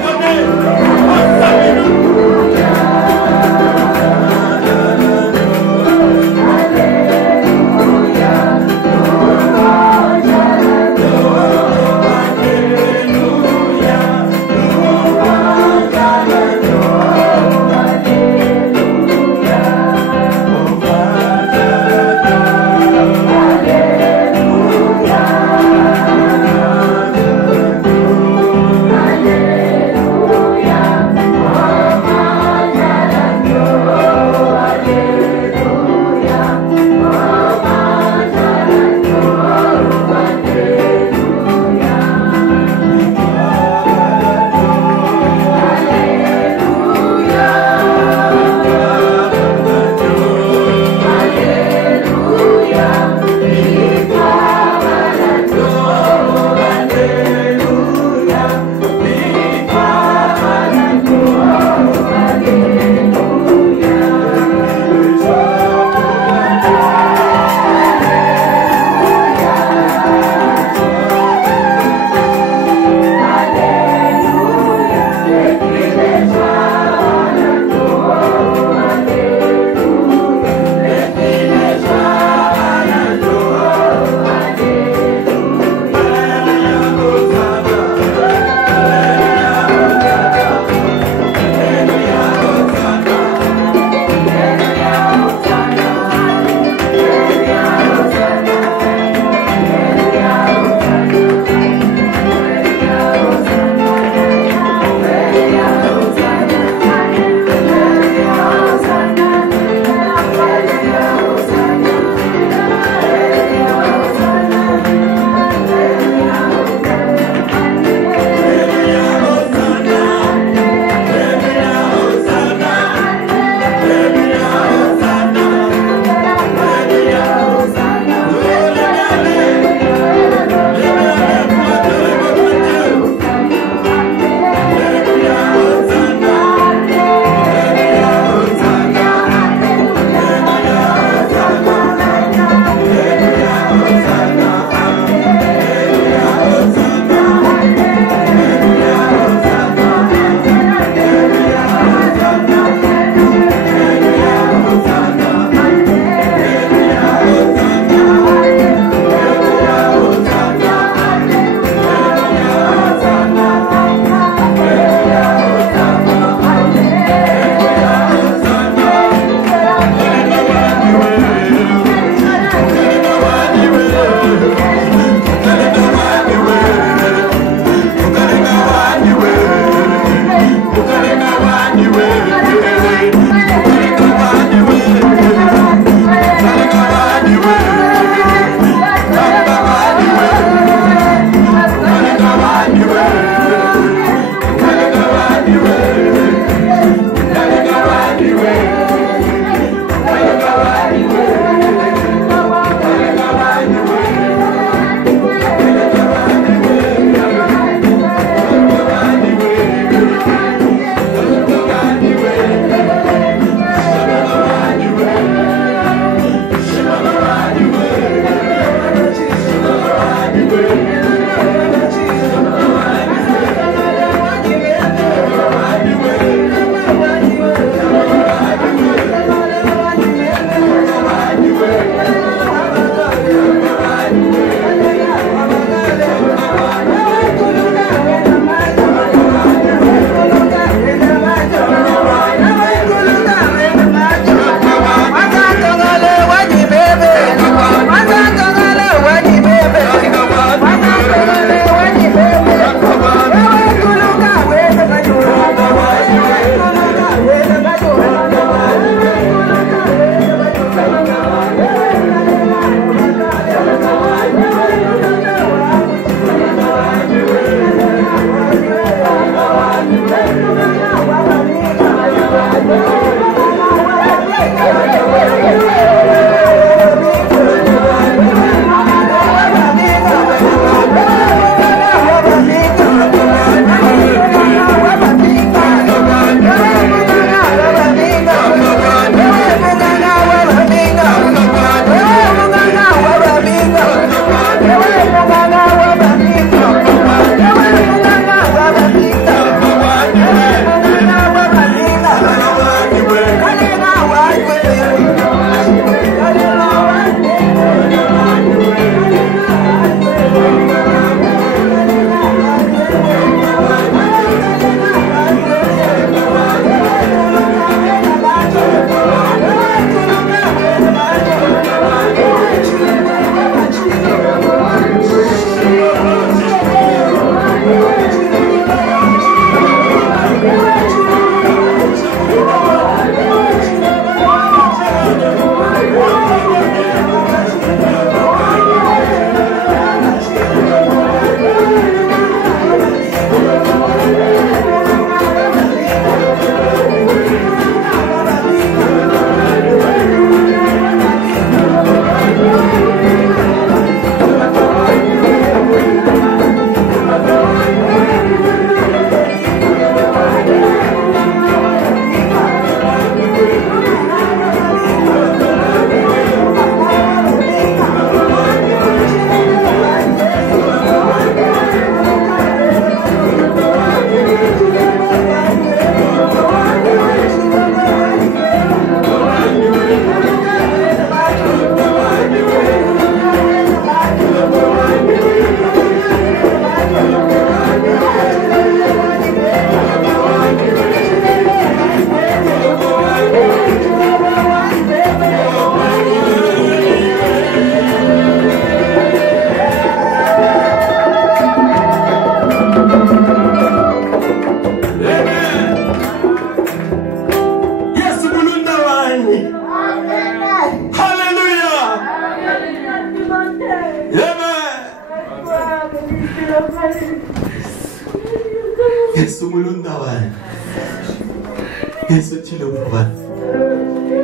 Alléluia.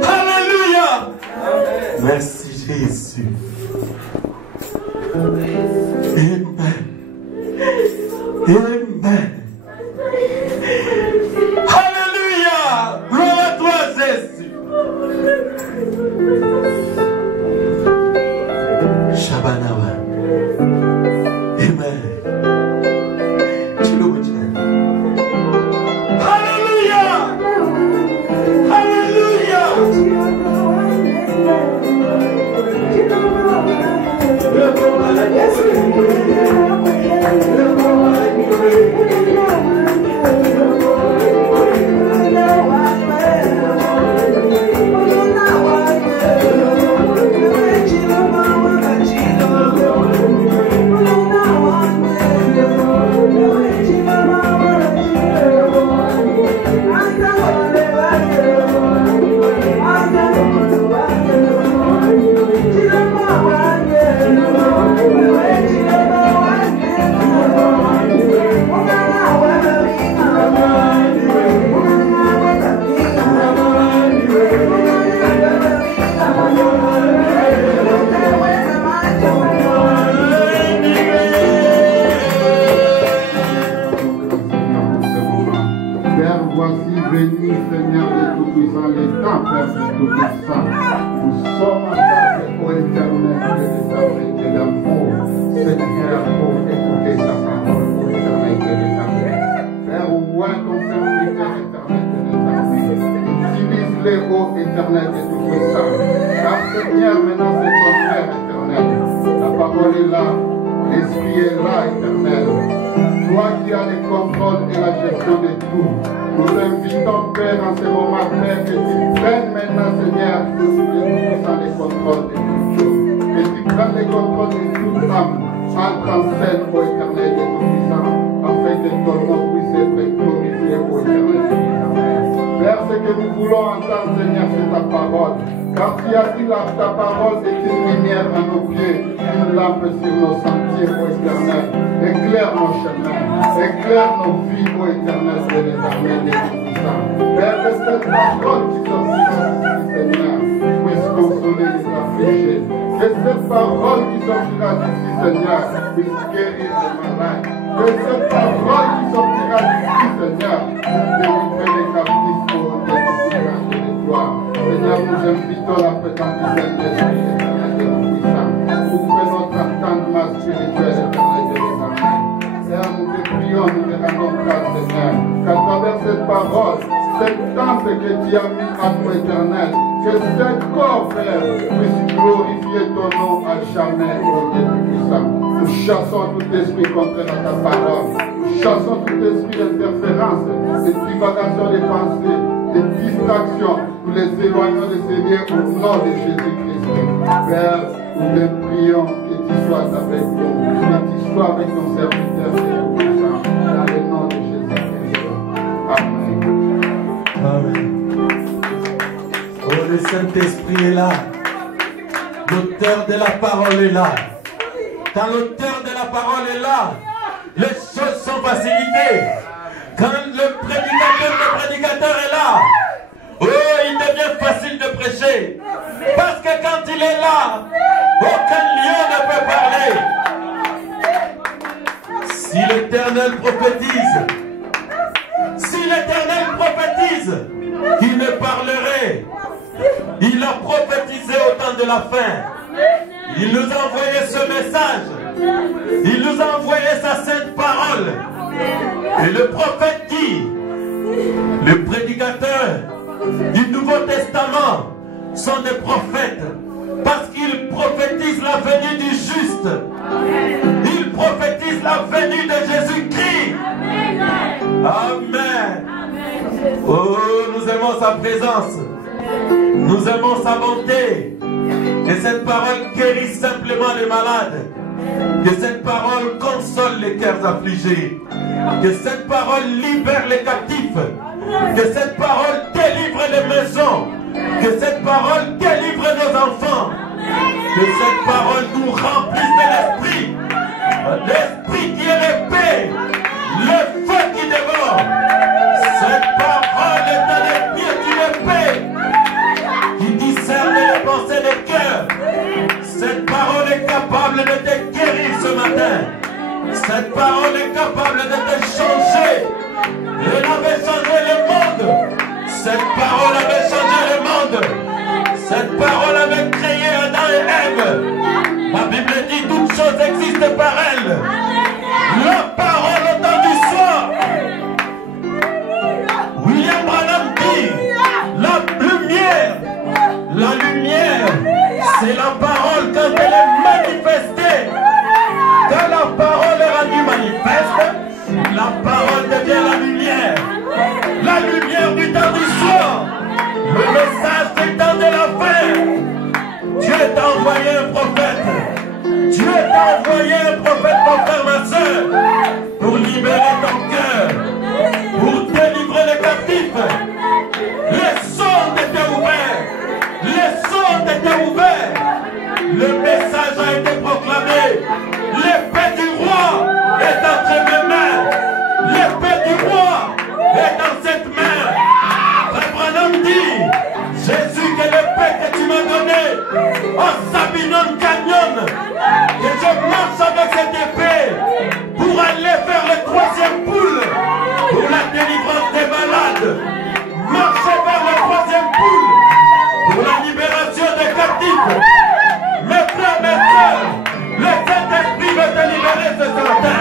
Alléluia. Merci Jésus. Amen. Amen. Alléluia. Gloire à toi Jésus. Shabanawa. Amen. Ta parole est une lumière à nos pieds, une lampe sur nos sentiers, ô Éternel. Éclaire nos chemins, éclaire nos vies, ô Éternel, de les armées des Tout-Puissants. Père, que cette parole qui sortira d'ici, Seigneur, puisse consoler les affligés. Que cette parole qui sortira d'ici, Seigneur, puisse guérir les malades. Que cette parole qui sortira d'ici, Seigneur, puisse délivrer les captifs pour des délivrants de l'Étoile. Seigneur, nous invitons la présence du Saint-Esprit, Éternel de Tout-Puissant. Ouvre notre entendement spirituel, Éternel de l'Éternel. Seigneur, nous te prions, nous te rendons grâce, Seigneur, qu'à travers cette parole, cette danse que tu as mis à nous, Éternel, que ce corps, Père, puisse glorifier ton nom à jamais, ô Dieu Tout-Puissant. Nous chassons tout esprit contraire à ta parole. Nous chassons tout esprit d'interférence, de divagation des pensées, de distraction. Nous les éloignons de ces lieux au nom de Jésus-Christ. Père, nous te prions que tu sois avec nous, que tu sois avec nos serviteurs et nos puissants, dans le nom de Jésus-Christ. Amen. Amen. Oh, le Saint-Esprit est là. L'auteur de la parole est là. Quand l'auteur de la parole est là, les choses sont facilitées. Quand le prédicateur est là, oh, il devient facile de prêcher. Parce que quand il est là, aucun lion ne peut parler. Si l'Éternel prophétise, il ne parlerait. Il a prophétisé au temps de la fin. Il nous a envoyé ce message. Il nous a envoyé sa sainte parole. Et le prophète dit, le prédicateur du Nouveau Testament sont des prophètes parce qu'ils prophétisent la venue du juste. Ils prophétisent la venue de Jésus-Christ. Amen. Oh, nous aimons sa présence. Nous aimons sa bonté. Que cette parole guérisse simplement les malades. Que cette parole console les cœurs affligés. Que cette parole libère les captifs. Que cette parole délivre les maisons. Que cette parole délivre nos enfants. Que cette parole nous remplisse de l'esprit. L'esprit qui est l'épée. Le feu qui dévore. t'a envoyé un prophète, mon frère, ma soeur, pour libérer ton cœur, pour délivrer les captifs. Les sondes étaient ouverts. Les sondes étaient ouverts. Le message a été proclamé. L'épée du roi est entre mes mains. L'épée du roi est dans cette main. Frère Branham dit, Jésus, que l'épée que tu m'as donnée, en Sabinon Canyon, que je marche avec cette épée pour aller vers le troisième poule, pour la délivrance des malades. Marcher vers le troisième poule, pour la libération des captifs. Mes frères, mes soeurs, le Saint-Esprit veut te libérer ce matin.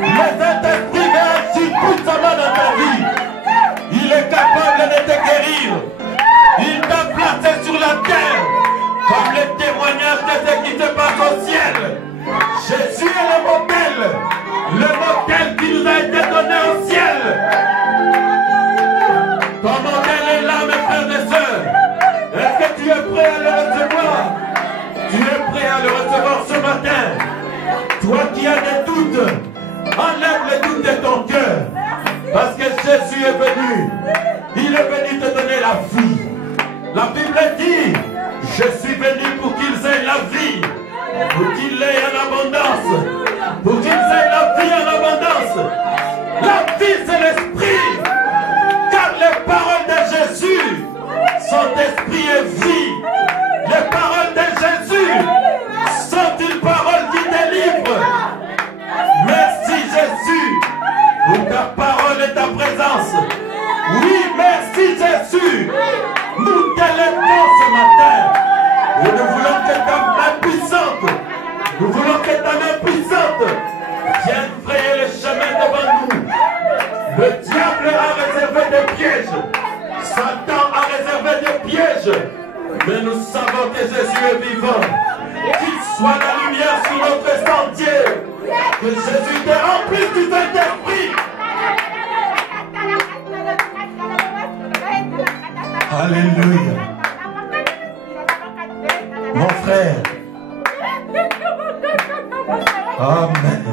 Le Saint-Esprit veut agir puissamment dans ta vie. Il est capable de te guérir. Il t'a placé sur la terre comme le témoignage de ce qui se passe au ciel. Jésus est le modèle qui nous a été donné au ciel. Ton modèle est là, mes frères et sœurs. Est-ce que tu es prêt à le recevoir? Tu es prêt à le recevoir ce matin? Toi qui as des doutes, enlève les doutes de ton cœur. Parce que Jésus est venu. Il est venu te donner la vie. La Bible dit, je suis venu pour qu'ils aient la vie, pour qu'ils l'aient en abondance, pour qu'ils aient la vie en abondance. La vie, c'est l'esprit, car les paroles de Jésus sont esprit et vie. Les paroles de Jésus sont une parole qui délivre. Merci Jésus pour ta parole et ta présence. Oui, merci Jésus. Nous t'élèvons ce matin. Et nous voulons que ta main puissante, nous voulons que ta main puissante vienne frayer les chemins devant nous. Le diable a réservé des pièges. Satan a réservé des pièges. Mais nous savons que Jésus est vivant. Qu'il soit la lumière sur notre sentier. Que Jésus te remplisse du Saint-Esprit. Alléluia. Mon frère. Amen.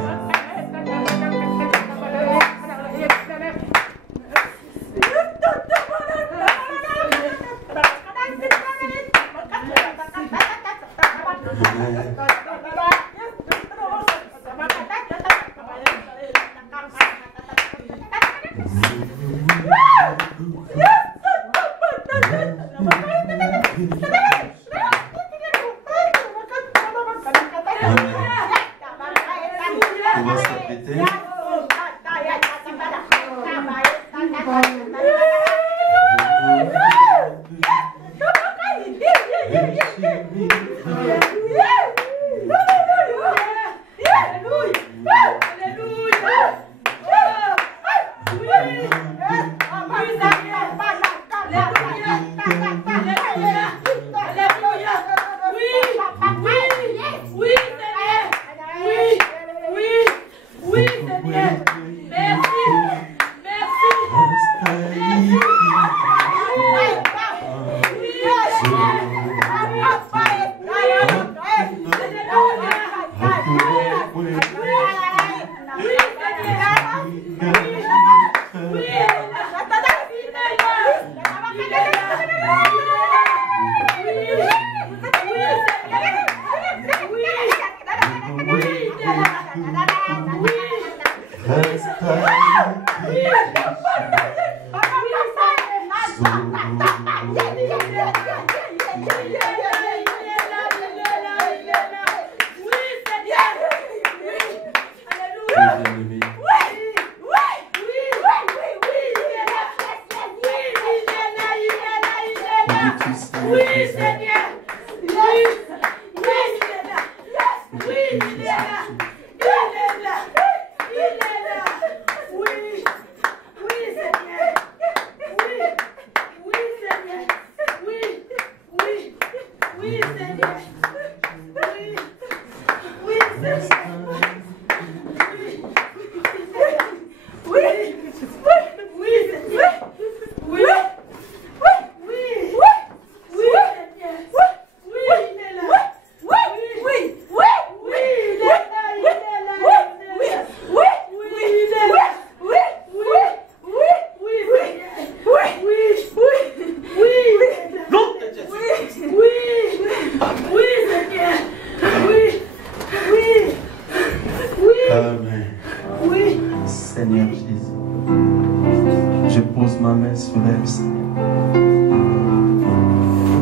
ma main sur elle, Seigneur.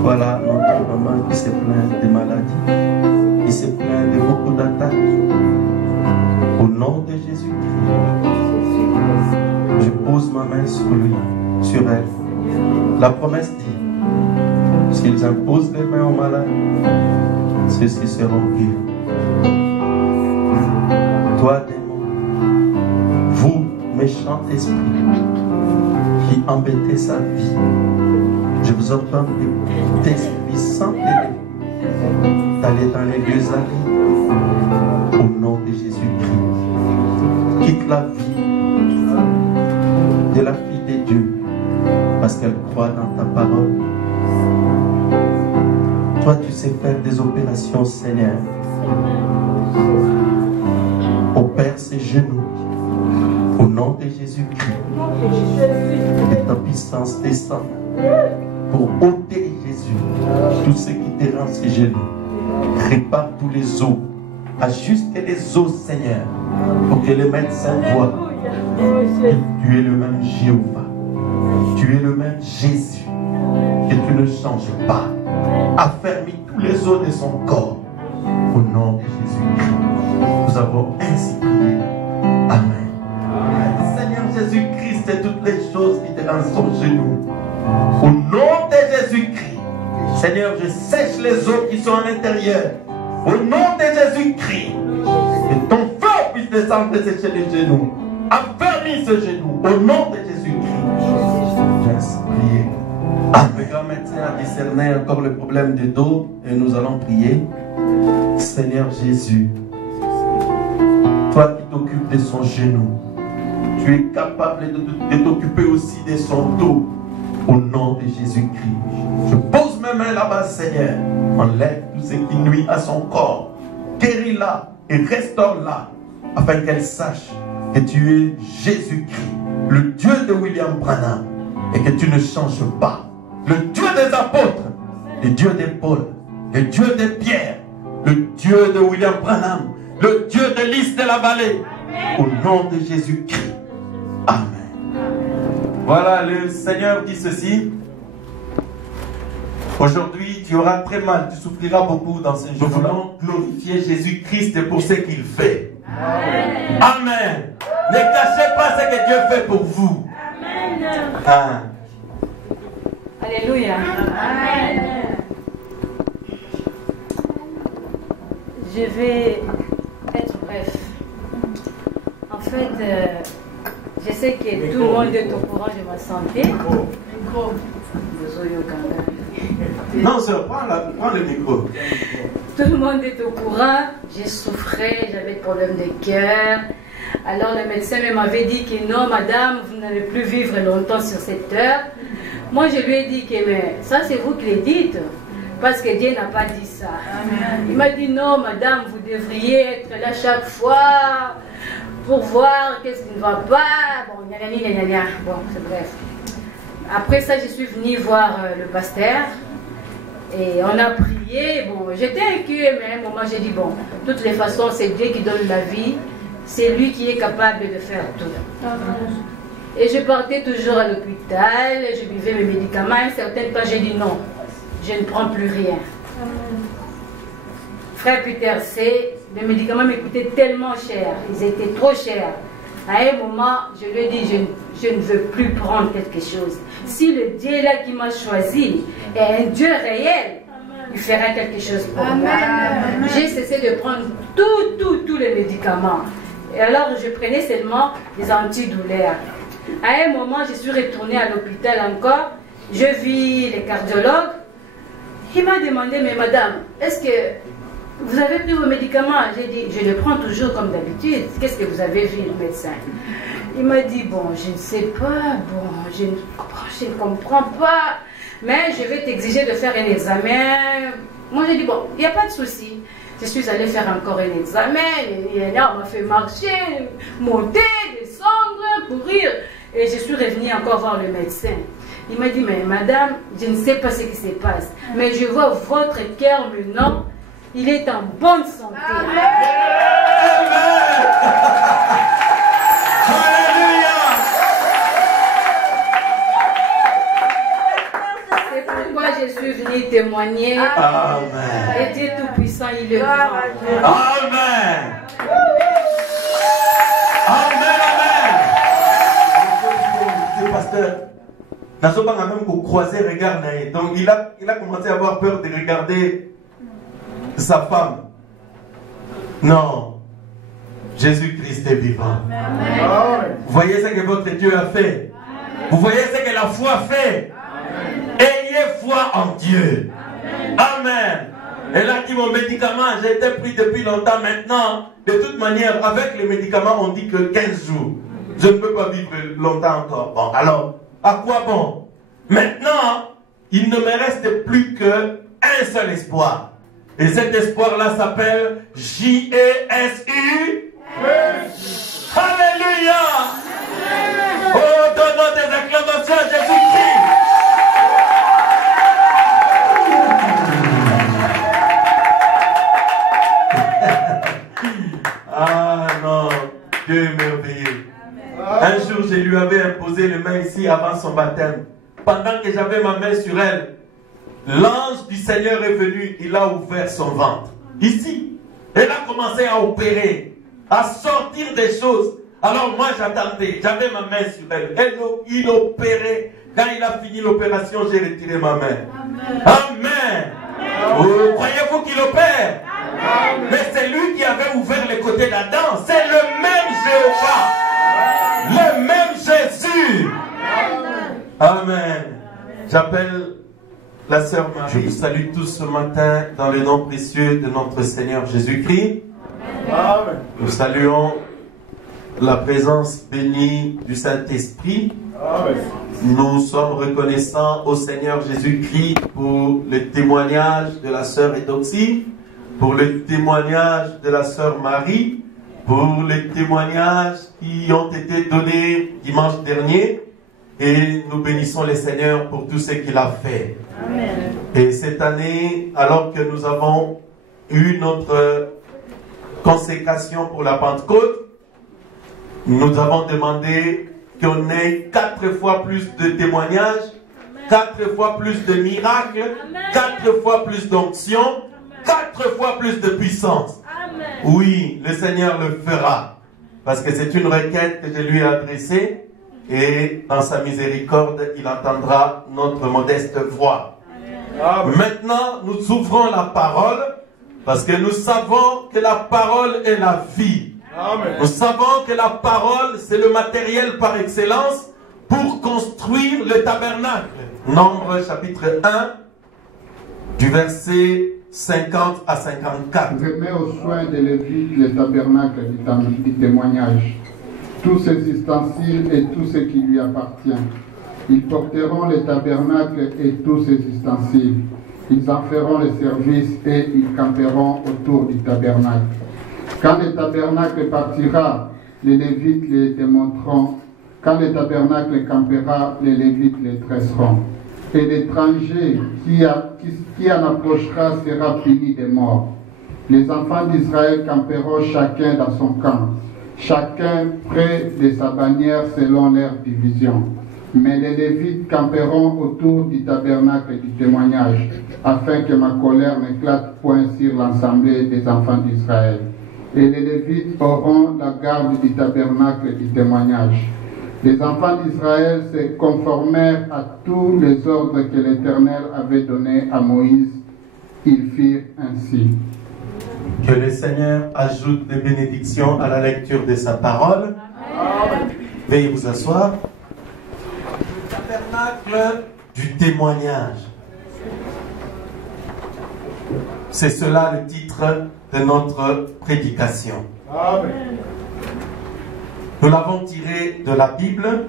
Voilà notre maman qui se plaint de maladies, qui se plaint de beaucoup d'attaques. Au nom de Jésus-Christ, je pose ma main sur lui, sur elle. La promesse dit, s'ils imposent les mains aux malades, ceux-ci seront guéris. Toi, démon, vous, méchants esprits, qui embêtez sa vie, je vous ordonne d'esprit sans délai d'aller dans les lieux arides au nom de Jésus-Christ. Quitte la vie de la fille de Dieu parce qu'elle croit dans ta parole. Toi, tu sais faire des opérations, Seigneur. Opère ses genoux au nom de Jésus-Christ. Et ta puissance descend pour ôter, Jésus, tout ce qui dérange ses genoux. Répare tous les os, ajuste les os, Seigneur, pour que les médecins voient que tu es le même Jéhovah, tu es le même Jésus, que tu ne changes pas. Affermis tous les os de son corps au nom de Jésus-Christ. Nous avons ainsi prié. Amen. Seigneur Jésus-Christ, c'est toutes les choses qui dérangent son genou. Au nom de Jésus-Christ, Seigneur, je sèche les os qui sont à l'intérieur. Au nom de Jésus-Christ, que ton feu puisse descendre et sécher les genoux. Affermis ce genou. Au nom de Jésus-Christ, j'ai ainsi prié. Le grand médecin a discerné encore le problème de dos et nous allons prier. Seigneur Jésus, toi qui t'occupes de son genou, tu es capable de t'occuper aussi de son dos. Au nom de Jésus-Christ, je pose mes mains là-bas, Seigneur. Enlève tout ce qui nuit à son corps. Guéris-la et restaure-la afin qu'elle sache que tu es Jésus-Christ, le Dieu de William Branham, et que tu ne changes pas. Le Dieu des apôtres, le Dieu des Paul, le Dieu de Pierre, le Dieu de William Branham, le Dieu de Lys de la Vallée. Au nom de Jésus-Christ. Amen. Voilà, le Seigneur dit ceci. Aujourd'hui, tu auras très mal, tu souffriras beaucoup dans ces jours. Nous voulons glorifier Jésus-Christ pour ce qu'il fait. Amen. Amen. Ne cachez pas ce que Dieu fait pour vous. Amen. Alléluia. Amen. Je vais être bref. En fait, je sais que tout le monde est au courant de ma santé. Non, sœur, prends le micro. Tout le monde est au courant. J'ai souffert, j'avais des problèmes de cœur. Alors le médecin m'avait dit que non, madame, vous n'allez plus vivre longtemps sur cette heure. Moi, je lui ai dit que mais ça, c'est vous qui le dites. Parce que Dieu n'a pas dit ça. Amen. Il m'a dit non, madame, vous devriez être là chaque fois pour voir qu'est-ce qui ne va pas. Bon, bon, c'est bref. Après ça, je suis venue voir le pasteur et on a prié. Bon, j'étais inquiet, mais à un moment, j'ai dit bon, de toutes les façons, c'est Dieu qui donne la vie. C'est lui qui est capable de faire tout. Et je partais toujours à l'hôpital, je buvais mes médicaments. À un certain temps, j'ai dit non, je ne prends plus rien. Frère Peter, les médicaments me coûtaient tellement cher, ils étaient trop chers. À un moment, je lui ai dit, je ne veux plus prendre quelque chose. Si le Dieu là qui m'a choisi est un Dieu réel, il fera quelque chose pour moi. J'ai cessé de prendre tous les médicaments. Et alors, je prenais seulement des antidouleurs. À un moment, je suis retournée à l'hôpital encore. Je vis le cardiologue. Il m'a demandé, mais madame, est-ce que vous avez pris vos médicaments? J'ai dit, je les prends toujours comme d'habitude. Qu'est-ce que vous avez vu, le médecin? Il m'a dit, bon, je ne sais pas, bon, je ne comprends pas, mais je vais t'exiger de faire un examen. Moi, j'ai dit, bon, il n'y a pas de souci. Je suis allée faire encore un examen, et là, on m'a fait marcher, monter, descendre, courir. Et je suis revenue encore voir le médecin. Il m'a dit, mais madame, je ne sais pas ce qui se passe, mais je vois votre cœur maintenant, il est en bonne santé. Amen. Alléluia. suis venu témoigner. Amen. Et Dieu Tout-Puissant, il est grand. Amen. Amen, amen. Pasteur, Nazoba n'a même croisé regard naïe. Donc il a commencé à avoir peur de regarder sa femme. Non. Jésus-Christ est vivant. Amen. Vous voyez ce que votre Dieu a fait. Vous voyez ce que la foi fait. Ayez foi en Dieu. Amen. Et là, qui mon médicament, j'ai été pris depuis longtemps maintenant. De toute manière, avec les médicaments, on dit que 15 jours. Je ne peux pas vivre longtemps encore. Bon, alors, à quoi bon? Maintenant, il ne me reste plus qu'un seul espoir. Et cet espoir-là s'appelle J-E-S-U. Alléluia. Oh, donnons des acclamations à Jésus-Christ. Ah non, Dieu est merveilleux. Un jour, je lui avais imposé les mains ici avant son baptême. Pendant que j'avais ma main sur elle, l'ange du Seigneur est venu, il a ouvert son ventre. Ici, elle a commencé à opérer, à sortir des choses. Alors moi j'attendais, j'avais ma main sur elle. Il opérait. Quand il a fini l'opération, j'ai retiré ma main. Amen. Croyez-vous qu'il opère? Amen. Mais c'est lui qui avait ouvert les côtés d'Adam. C'est le même Jéhovah. Le même Jésus. Amen. J'appelle la sœur Marie. Je vous salue tous ce matin dans le nom précieux de notre Seigneur Jésus-Christ. Amen. Nous saluons la présence bénie du Saint-Esprit. Amen. Nous sommes reconnaissants au Seigneur Jésus-Christ pour le témoignage de la sœur Eudoxie, pour le témoignage de la sœur Marie, pour les témoignages qui ont été donnés dimanche dernier. Et nous bénissons le Seigneur pour tout ce qu'il a fait. Amen. Et cette année, alors que nous avons eu notre consécration pour la Pentecôte, nous avons demandé qu'on ait 4 fois plus de témoignages, 4 fois plus de miracles, 4 fois plus d'onction, 4 fois plus de puissance. Amen. Oui, le Seigneur le fera. Parce que c'est une requête que je lui ai adressée. Et dans sa miséricorde, il entendra notre modeste voix. Amen. Maintenant, nous ouvrons la parole. Parce que nous savons que la parole est la vie. Amen. Nous savons que la parole, c'est le matériel par excellence pour construire le tabernacle. Nombre chapitre 1, du verset 50 à 54. Remets aux soins de Lévite le tabernacle du témoignage, tous ses ustensiles et tout ce qui lui appartient. Ils porteront le tabernacle et tous ses ustensiles. Ils en feront le service et ils camperont autour du tabernacle. Quand le tabernacle partira, les Lévites les démonteront. Quand le tabernacle campera, les Lévites les dresseront. Et l'étranger qui en approchera sera puni de mort. Les enfants d'Israël camperont chacun dans son camp, chacun près de sa bannière selon leur division. Mais les Lévites camperont autour du tabernacle du témoignage, afin que ma colère n'éclate point sur l'assemblée des enfants d'Israël. Et les Lévites auront la garde du tabernacle du témoignage. Les enfants d'Israël se conformèrent à tous les ordres que l'Éternel avait donnés à Moïse. Ils firent ainsi. Que le Seigneur ajoute des bénédictions à la lecture de sa parole. Amen. Veuillez vous asseoir. Tabernacle du témoignage. C'est cela le titre de notre prédication. Amen. Nous l'avons tiré de la Bible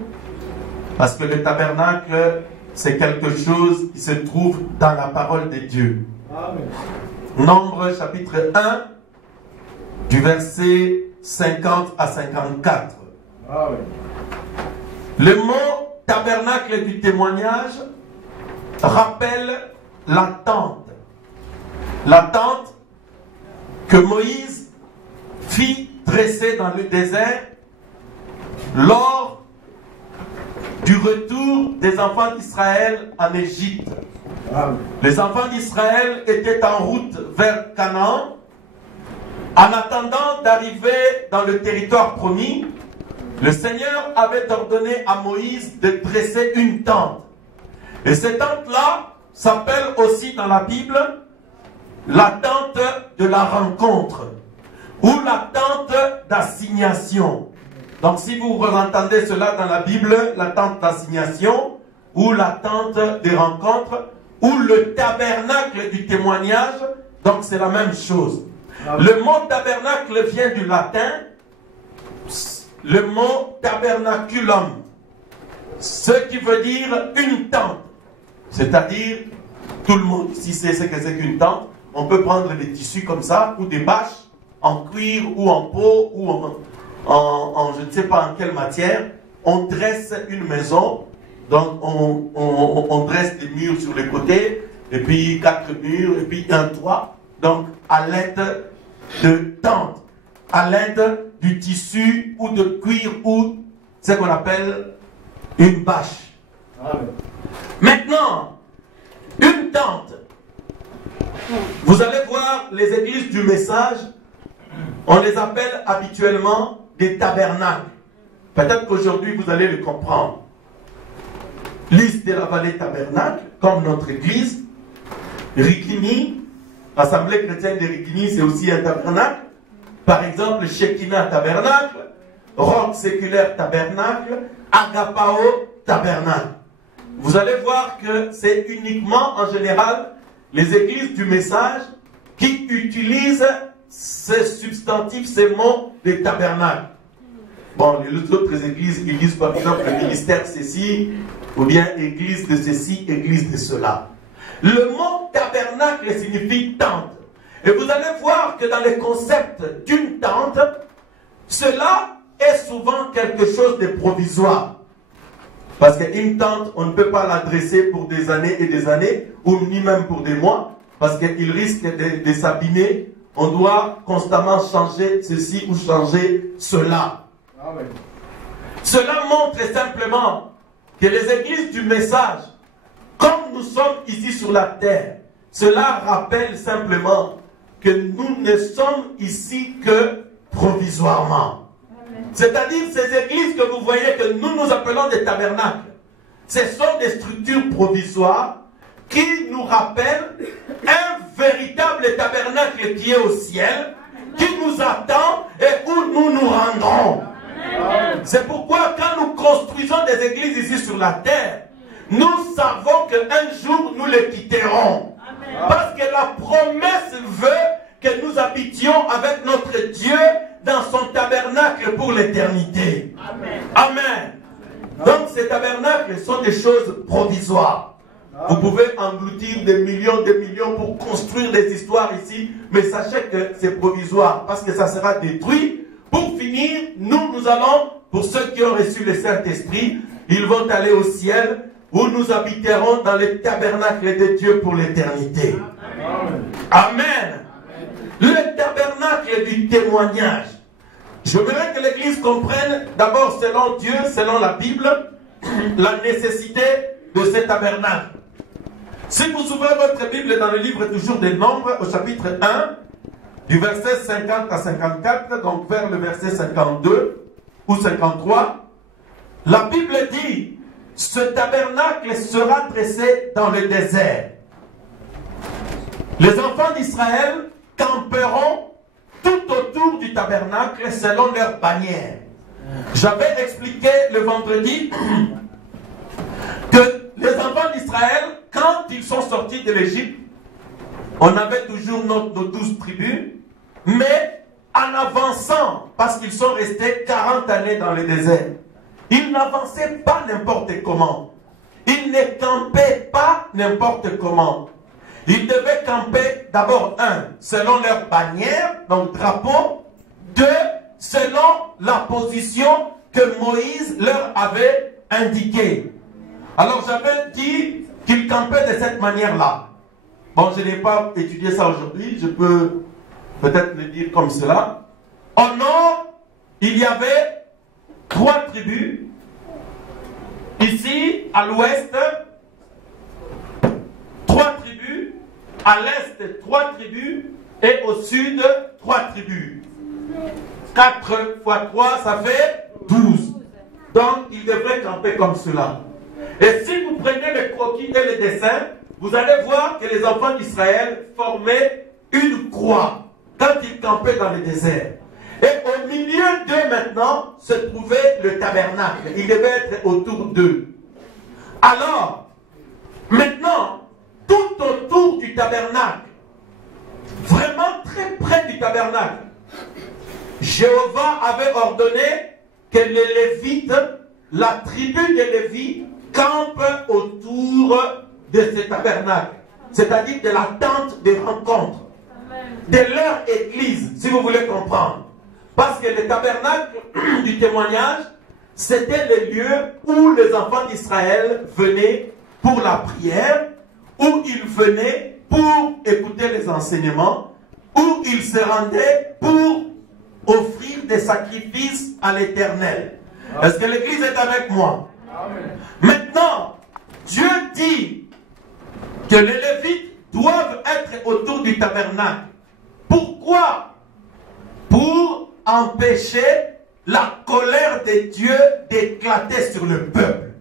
parce que le tabernacle, c'est quelque chose qui se trouve dans la parole de Dieu. Amen. Nombre chapitre 1, du verset 50 à 54. Amen. Le mot tabernacle du témoignage rappelle la tente. La tente que Moïse fit dresser dans le désert lors du retour des enfants d'Israël en Égypte. Les enfants d'Israël étaient en route vers Canaan. En attendant d'arriver dans le territoire promis, le Seigneur avait ordonné à Moïse de dresser une tente. Et cette tente-là s'appelle aussi dans la Bible la tente de la rencontre ou la tente d'assignation. Donc si vous entendez cela dans la Bible, la tente d'assignation ou la tente des rencontres ou le tabernacle du témoignage, donc c'est la même chose. Le mot tabernacle vient du latin, le mot tabernaculum, ce qui veut dire une tente. C'est-à-dire, tout le monde ici sait ce que c'est qu'une tente. On peut prendre des tissus comme ça, ou des bâches, en cuir, ou en peau, ou en je ne sais pas en quelle matière. On dresse une maison, donc on dresse des murs sur les côtés, et puis 4 murs, et puis un toit. Donc, à l'aide de tentes, à l'aide du tissu, ou de cuir, ou ce qu'on appelle une bâche. Amen. Maintenant, une tente. Vous allez voir les églises du message, on les appelle habituellement des tabernacles. Peut-être qu'aujourd'hui vous allez le comprendre. Lys de la Vallée Tabernacle, comme notre église. Rikini, Assemblée chrétienne de Rikini, c'est aussi un tabernacle. Par exemple, Shekinah Tabernacle, Roc Séculaire Tabernacle, Agapao Tabernacle. Vous allez voir que c'est uniquement en général les églises du message qui utilisent ces substantifs, ces mots des tabernacles. Bon, les autres églises, ils disent par exemple le ministère ceci, ou bien église de ceci, église de cela. Le mot tabernacle signifie tente. Et vous allez voir que dans le concept d'une tente, cela est souvent quelque chose de provisoire. Parce qu'une tente, on ne peut pas la dresser pour des années et des années, ou ni même pour des mois, parce qu'il risque de s'abîmer. On doit constamment changer ceci ou changer cela. Amen. Cela montre simplement que les églises du message, comme nous sommes ici sur la terre, cela rappelle simplement que nous ne sommes ici que provisoirement. C'est-à-dire ces églises que vous voyez que nous appelons des tabernacles, ce sont des structures provisoires qui nous rappellent un véritable tabernacle qui est au ciel, qui nous attend et où nous nous rendrons. C'est pourquoi quand nous construisons des églises ici sur la terre, nous savons qu'un jour nous les quitterons. Parce que la promesse veut que nous habitions avec notre Dieu dans son tabernacle pour l'éternité. Amen. Amen. Donc ces tabernacles sont des choses provisoires. Vous pouvez engloutir des millions pour construire des histoires ici, mais sachez que c'est provisoire parce que ça sera détruit. Pour finir, nous allons, pour ceux qui ont reçu le Saint-Esprit, ils vont aller au ciel où nous habiterons dans le tabernacle de Dieu pour l'éternité. Amen. Amen. Le tabernacle du témoignage. Je voudrais que l'Église comprenne, d'abord selon Dieu, selon la Bible, la nécessité de ce tabernacle. Si vous ouvrez votre Bible dans le livre toujours des Nombres, au chapitre 1, du verset 50 à 54, donc vers le verset 52 ou 53, la Bible dit, ce tabernacle sera dressé dans le désert. Les enfants d'Israël camperont tout autour du tabernacle selon leur bannière. J'avais expliqué le vendredi que les enfants d'Israël, quand ils sont sortis de l'Égypte, on avait toujours nos 12 tribus, mais en avançant, parce qu'ils sont restés 40 années dans le désert, ils n'avançaient pas n'importe comment. Ils ne campaient pas n'importe comment. Ils devaient camper d'abord, selon leur bannière, donc drapeau, 2, selon la position que Moïse leur avait indiquée. Alors j'avais dit qu'ils campaient de cette manière-là. Bon, je n'ai pas étudié ça aujourd'hui, je peux peut-être le dire comme cela. Au nord, il y avait 3 tribus. Ici, à l'ouest, 3 À l'est, 3 tribus. Et au sud, 3 tribus. 4 fois 3, ça fait 12. Donc, il devrait camper comme cela. Et si vous prenez le croquis et le dessin, vous allez voir que les enfants d'Israël formaient une croix quand ils campaient dans le désert. Et au milieu d'eux maintenant se trouvait le tabernacle. Il devait être autour d'eux. Alors, maintenant, tout autour du tabernacle, vraiment très près du tabernacle, Jéhovah avait ordonné que les Lévites, la tribu des Lévites, campent autour de ce tabernacle, c'est-à-dire de la tente de rencontre, de leur église, si vous voulez comprendre. Parce que le tabernacle du témoignage, c'était le lieu où les enfants d'Israël venaient pour la prière, où ils venaient pour écouter les enseignements, où ils se rendaient pour offrir des sacrifices à l'Éternel. Est-ce que l'Église est avec moi? Amen. Maintenant, Dieu dit que les Lévites doivent être autour du tabernacle. Pourquoi? Pour empêcher la colère de Dieu d'éclater sur le peuple.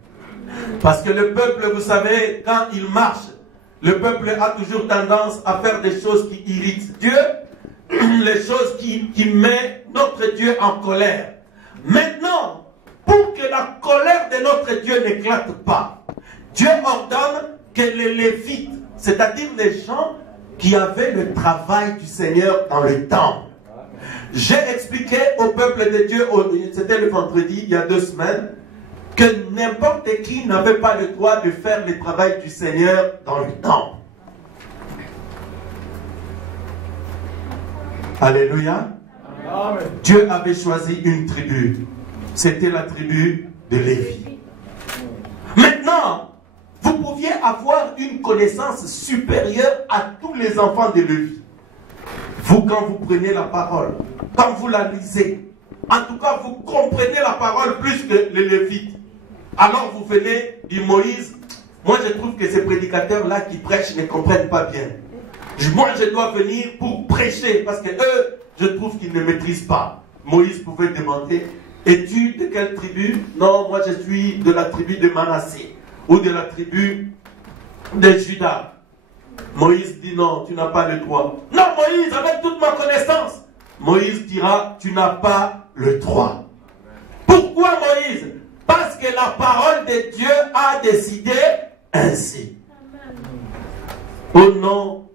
Parce que le peuple, vous savez, quand il marche, le peuple a toujours tendance à faire des choses qui irritent Dieu, les choses qui mettent notre Dieu en colère. Maintenant, pour que la colère de notre Dieu n'éclate pas, Dieu ordonne que les Lévites, c'est-à-dire les gens qui avaient le travail du Seigneur dans le temple. J'ai expliqué au peuple de Dieu, c'était le vendredi, il y a 2 semaines, que n'importe qui n'avait pas le droit de faire le travail du Seigneur dans le temple. Alléluia. Amen. Dieu avait choisi une tribu. C'était la tribu de Lévi. Maintenant, vous pouviez avoir une connaissance supérieure à tous les enfants de Lévi. Vous, quand vous prenez la parole, quand vous la lisez, en tout cas, vous comprenez la parole plus que les Lévites. Alors vous venez, dit Moïse, moi je trouve que ces prédicateurs-là qui prêchent ne comprennent pas bien. Moi je dois venir pour prêcher, parce que eux, je trouve qu'ils ne maîtrisent pas. Moïse pouvait demander, es-tu de quelle tribu? Non, moi je suis de la tribu de Manassé, ou de la tribu de Juda. Moïse dit non, tu n'as pas le droit. Non Moïse, avec toute ma connaissance. Moïse dira, tu n'as pas le droit. Pourquoi Moïse? Parce que la parole de Dieu a décidé ainsi. Oh non,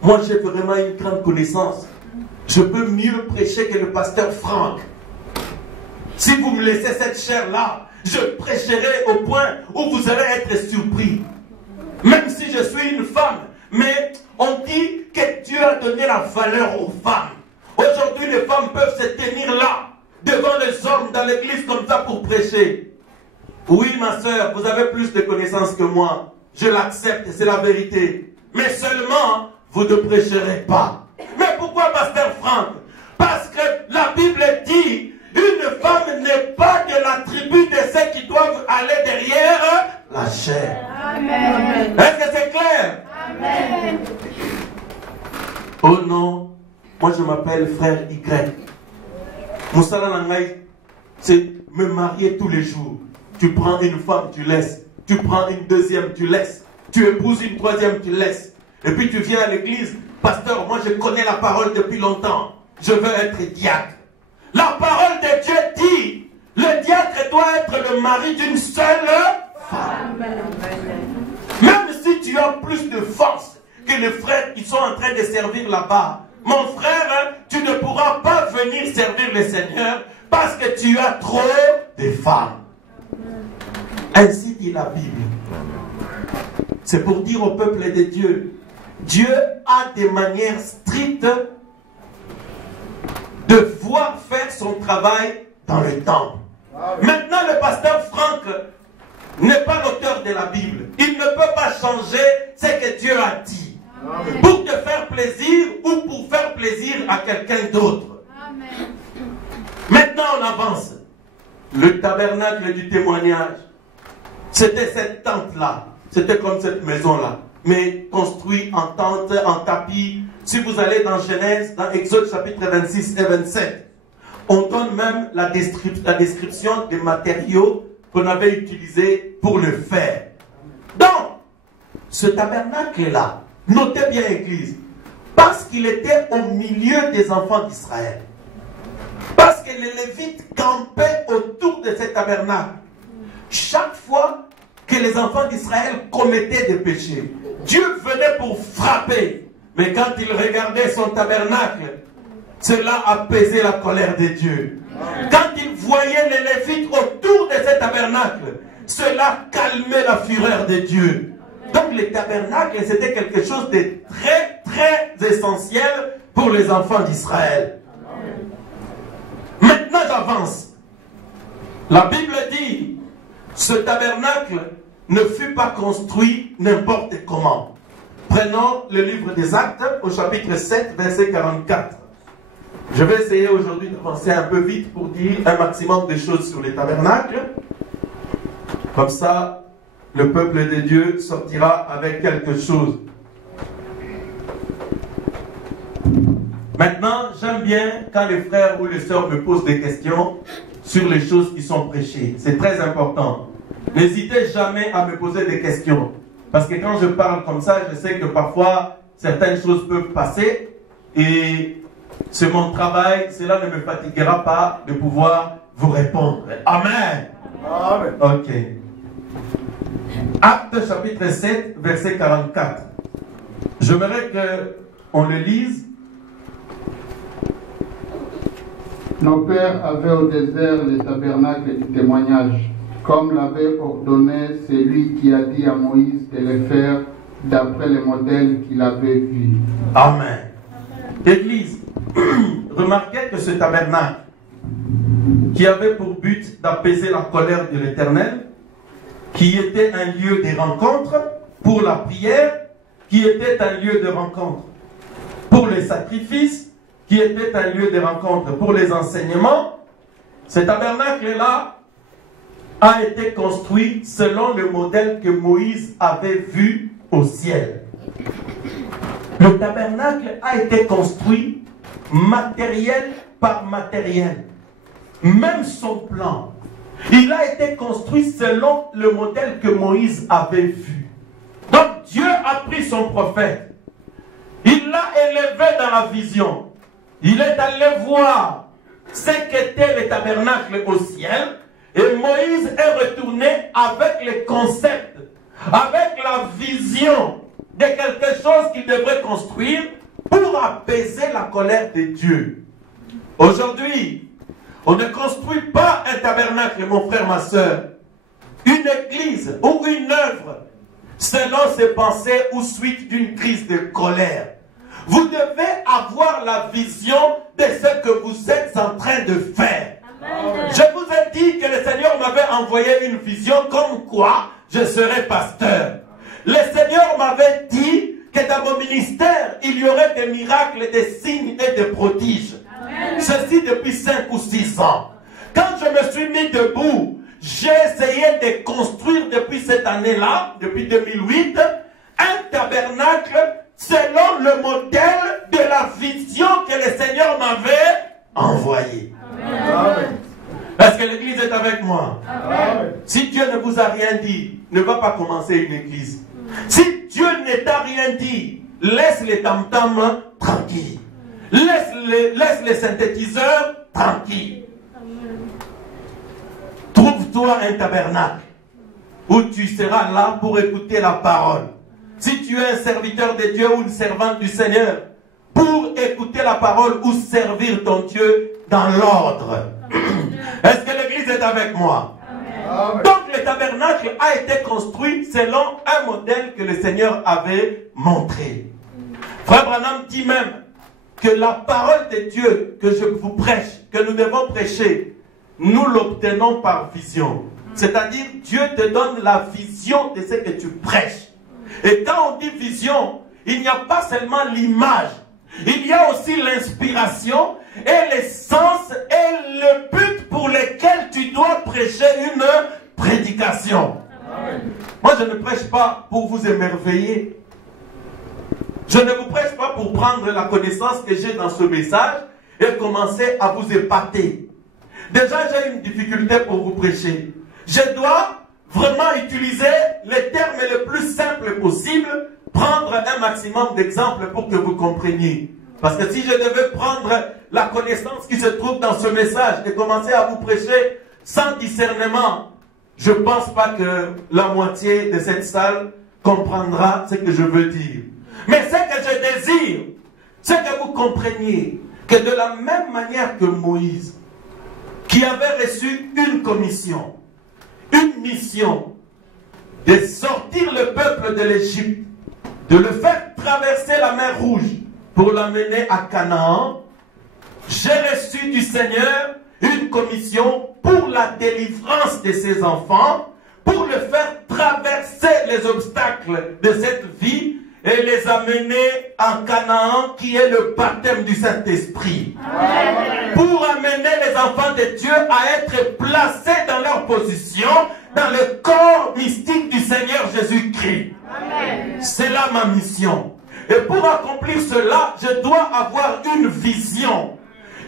moi j'ai vraiment une grande connaissance. Je peux mieux prêcher que le pasteur Franck. Si vous me laissez cette chair-là, je prêcherai au point où vous allez être surpris. Même si je suis une femme, mais on dit que Dieu a donné la valeur aux femmes. Aujourd'hui, les femmes peuvent se tenir là, devant les hommes dans l'église comme ça pour prêcher. Oui, ma soeur, vous avez plus de connaissances que moi. Je l'accepte, c'est la vérité. Mais seulement, vous ne prêcherez pas. Mais pourquoi, pasteur Franck? Parce que la Bible dit, une femme n'est pas de la tribu de ceux qui doivent aller derrière la chair. Amen. Est-ce que c'est clair? Amen. Oh non, moi je m'appelle frère Y. Moussala Nangaï, c'est me marier tous les jours. Tu prends une femme, tu laisses. Tu prends une deuxième, tu laisses. Tu épouses une troisième, tu laisses. Et puis tu viens à l'église. Pasteur, moi je connais la parole depuis longtemps. Je veux être diacre. La parole de Dieu dit, le diacre doit être le mari d'une seule femme. Même si tu as plus de force que les frères qui sont en train de servir là-bas, mon frère, tu ne pourras pas venir servir le Seigneur parce que tu as trop de femmes. Ainsi dit la Bible. C'est pour dire au peuple de Dieu, Dieu a des manières strictes de voir faire son travail dans le temple. Maintenant, le pasteur Franck n'est pas l'auteur de la Bible. Il ne peut pas changer ce que Dieu a dit. Amen. Pour te faire plaisir ou pour faire plaisir à quelqu'un d'autre. Maintenant, on avance. Le tabernacle du témoignage, c'était cette tente-là. C'était comme cette maison-là. mais construit en tente, en tapis. Si vous allez dans Genèse, dans Exode chapitre 26 et 27, on donne même la description des matériaux qu'on avait utilisés pour le faire. Donc, ce tabernacle-là, notez bien Église, parce qu'il était au milieu des enfants d'Israël, parce que les Lévites campaient autour de ce tabernacle, chaque fois que les enfants d'Israël commettaient des péchés, Dieu venait pour frapper. Mais quand il regardait son tabernacle, cela apaisait la colère de Dieu. Quand il voyait les Lévites autour de ce tabernacle, cela calmait la fureur de Dieu. Donc le tabernacle, c'était quelque chose de très, très essentiel pour les enfants d'Israël. Maintenant, j'avance. La Bible dit, ce tabernacle ne fut pas construit n'importe comment. Prenons le livre des Actes au chapitre 7, verset 44. Je vais essayer aujourd'hui d'avancer un peu vite pour dire un maximum de choses sur les tabernacles. Comme ça, le peuple de Dieu sortira avec quelque chose. Maintenant, j'aime bien quand les frères ou les sœurs me posent des questions sur les choses qui sont prêchées. C'est très important. N'hésitez jamais à me poser des questions. Parce que quand je parle comme ça, je sais que parfois, certaines choses peuvent passer. Et c'est mon travail, cela ne me fatiguera pas de pouvoir vous répondre. Amen. Amen. Ok. Acte chapitre 7, verset 44. J'aimerais qu'on le lise. Nos pères avaient au désert les tabernacles du témoignage, comme l'avait ordonné celui qui a dit à Moïse de les faire d'après les modèles qu'il avait vus. Amen. Église, remarquez que ce tabernacle, qui avait pour but d'apaiser la colère de l'Éternel, qui était un lieu de rencontre pour la prière, qui était un lieu de rencontre pour les sacrifices, qui était un lieu de rencontre pour les enseignements, ce tabernacle-là a été construit selon le modèle que Moïse avait vu au ciel. Le tabernacle a été construit matériel par matériel. Même son plan, il a été construit selon le modèle que Moïse avait vu. Donc Dieu a pris son prophète, il l'a élevé dans la vision. Il est allé voir ce qu'était le tabernacle au ciel, et Moïse est retourné avec le concept, avec la vision de quelque chose qu'il devrait construire pour apaiser la colère de Dieu. Aujourd'hui, on ne construit pas un tabernacle, mon frère, ma soeur, une église ou une œuvre selon ses pensées ou suite d'une crise de colère. Vous devez avoir la vision de ce que vous êtes en train de faire. Amen. Je vous ai dit que le Seigneur m'avait envoyé une vision comme quoi je serai pasteur. Le Seigneur m'avait dit que dans mon ministère, il y aurait des miracles, des signes et des prodiges. Amen. Ceci depuis 5 ou 6 ans. Quand je me suis mis debout, j'ai essayé de construire depuis cette année-là, depuis 2008, un tabernacle selon le modèle de la vision que le Seigneur m'avait envoyée. Amen. Est-ce que l'église est avec moi? Amen. Si Dieu ne vous a rien dit, ne va pas commencer une église. Si Dieu ne t'a rien dit, laisse les tam-tams tranquilles. Laisse les synthétiseurs tranquilles. Trouve-toi un tabernacle où tu seras là pour écouter la parole. Si tu es un serviteur de Dieu ou une servante du Seigneur, pour écouter la parole ou servir ton Dieu dans l'ordre. Est-ce que l'église est avec moi? Amen. Donc le tabernacle a été construit selon un modèle que le Seigneur avait montré. Frère Branham dit même que la parole de Dieu que je vous prêche, que nous devons prêcher, nous l'obtenons par vision. C'est-à-dire Dieu te donne la vision de ce que tu prêches. Et quand on dit vision, il n'y a pas seulement l'image, il y a aussi l'inspiration et les sens et le but pour lequel tu dois prêcher une prédication. Amen. Moi, je ne prêche pas pour vous émerveiller, Je ne vous prêche pas pour prendre la connaissance que j'ai dans ce message et commencer à vous épater. Déjà, j'ai une difficulté pour vous prêcher. Je dois vraiment utiliser les termes les plus simples possibles, prendre un maximum d'exemples pour que vous compreniez. Parce que si je devais prendre la connaissance qui se trouve dans ce message et commencer à vous prêcher sans discernement, je ne pense pas que la moitié de cette salle comprendra ce que je veux dire. Mais ce que je désire, c'est que vous compreniez que de la même manière que Moïse, qui avait reçu une commission, une mission, de sortir le peuple de l'Égypte, de le faire traverser la mer Rouge pour l'amener à Canaan, j'ai reçu du Seigneur une commission pour la délivrance de ses enfants, pour le faire traverser les obstacles de cette vie et les amener en Canaan, qui est le baptême du Saint-Esprit. Pour amener les enfants de Dieu à être placés dans leur position, dans le corps mystique du Seigneur Jésus-Christ. C'est là ma mission. Et pour accomplir cela, je dois avoir une vision.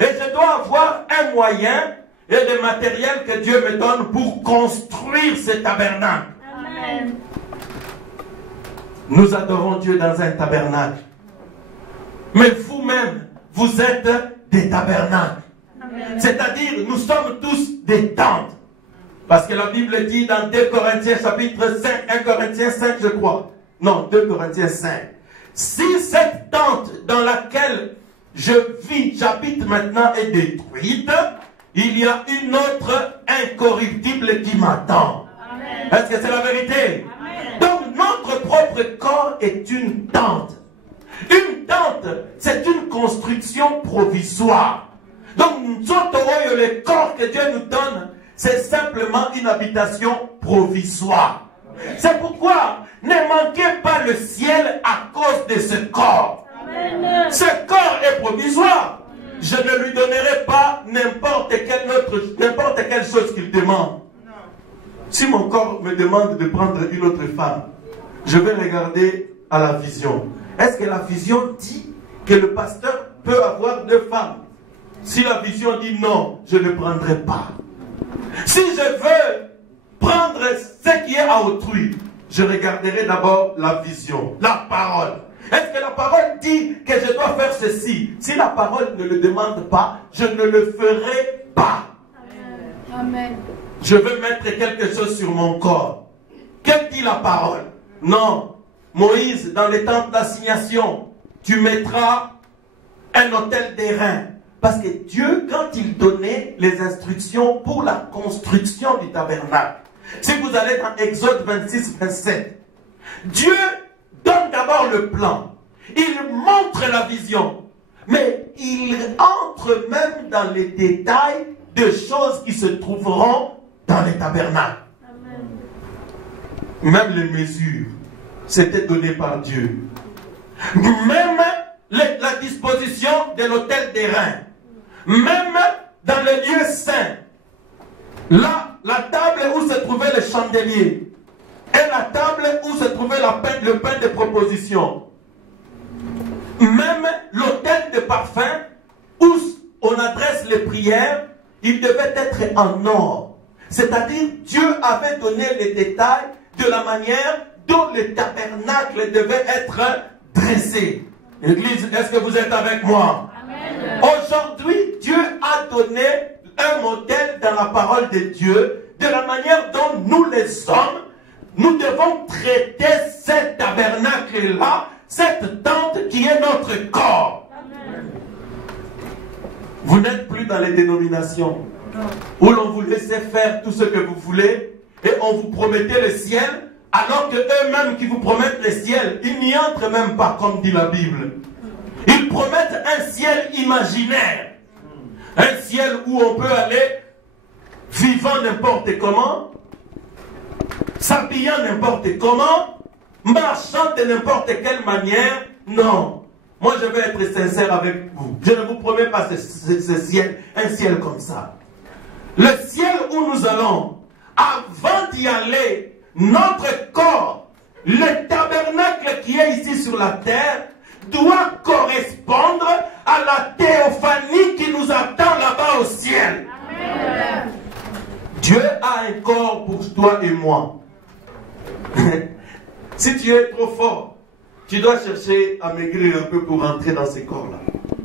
Et je dois avoir un moyen et le matériel que Dieu me donne pour construire ce tabernacle. Amen. Nous adorons Dieu dans un tabernacle. Mais vous-même, vous êtes des tabernacles. C'est-à-dire, nous sommes tous des tentes. Parce que la Bible dit dans 2 Corinthiens chapitre 5, 1 Corinthiens 5 je crois. Non, 2 Corinthiens 5. Si cette tente dans laquelle je vis, j'habite maintenant est détruite, il y a une autre incorruptible qui m'attend. Est-ce que c'est la vérité? Amen. Donc notre propre corps est une tente. Une tente, c'est une construction provisoire. Donc le corps que Dieu nous donne, c'est simplement une habitation provisoire. C'est pourquoi ne manquez pas le ciel à cause de ce corps. Amen. Ce corps est provisoire. Je ne lui donnerai pas n'importe quelle chose qu'il demande. Si mon corps me demande de prendre une autre femme, je vais regarder à la vision. Est-ce que la vision dit que le pasteur peut avoir 2 femmes? Si la vision dit non, je ne prendrai pas. Si je veux prendre ce qui est à autrui, je regarderai d'abord la vision, la parole. Est-ce que la parole dit que je dois faire ceci? Si la parole ne le demande pas, je ne le ferai pas. Amen. Je veux mettre quelque chose sur mon corps. Que dit la parole? Non. Moïse, dans les temps d'assignation, tu mettras un autel d'airain. Parce que Dieu, quand il donnait les instructions pour la construction du tabernacle, si vous allez dans Exode 26, 27, Dieu donne d'abord le plan. Il montre la vision. Mais il entre même dans les détails de choses qui se trouveront dans les tabernacles. Amen. Même les mesures, c'était donné par Dieu. Même la disposition de l'autel d'airain. Même dans le lieu saint. Là, la table où se trouvait le chandelier. Et la table où se trouvait le pain de proposition. Même l'autel de parfum où on adresse les prières, il devait être en or. C'est-à-dire, Dieu avait donné les détails de la manière dont le tabernacle devait être dressé. Église, est-ce que vous êtes avec moi? Amen. Aujourd'hui, Dieu a donné un modèle dans la parole de Dieu de la manière dont nous les hommes, nous devons traiter ce tabernacle-là, cette tente qui est notre corps. Amen. Vous n'êtes plus dans les dénominations où l'on vous laissait faire tout ce que vous voulez et on vous promettait le ciel, alors que eux-mêmes qui vous promettent le ciel, ils n'y entrent même pas, comme dit la Bible. Ils promettent un ciel imaginaire. Un ciel où on peut aller vivant n'importe comment, s'habillant n'importe comment, marchant de n'importe quelle manière. Non. Moi, je vais être sincère avec vous. Je ne vous promets pas ce ciel, un ciel comme ça. Le ciel où nous allons, avant d'y aller, notre corps, le tabernacle qui est ici sur la terre, doit correspondre à la théophanie qui nous attend là-bas au ciel. Amen. Dieu a un corps pour toi et moi. Si tu es trop fort, tu dois chercher à maigrir un peu pour rentrer dans ces corps-là.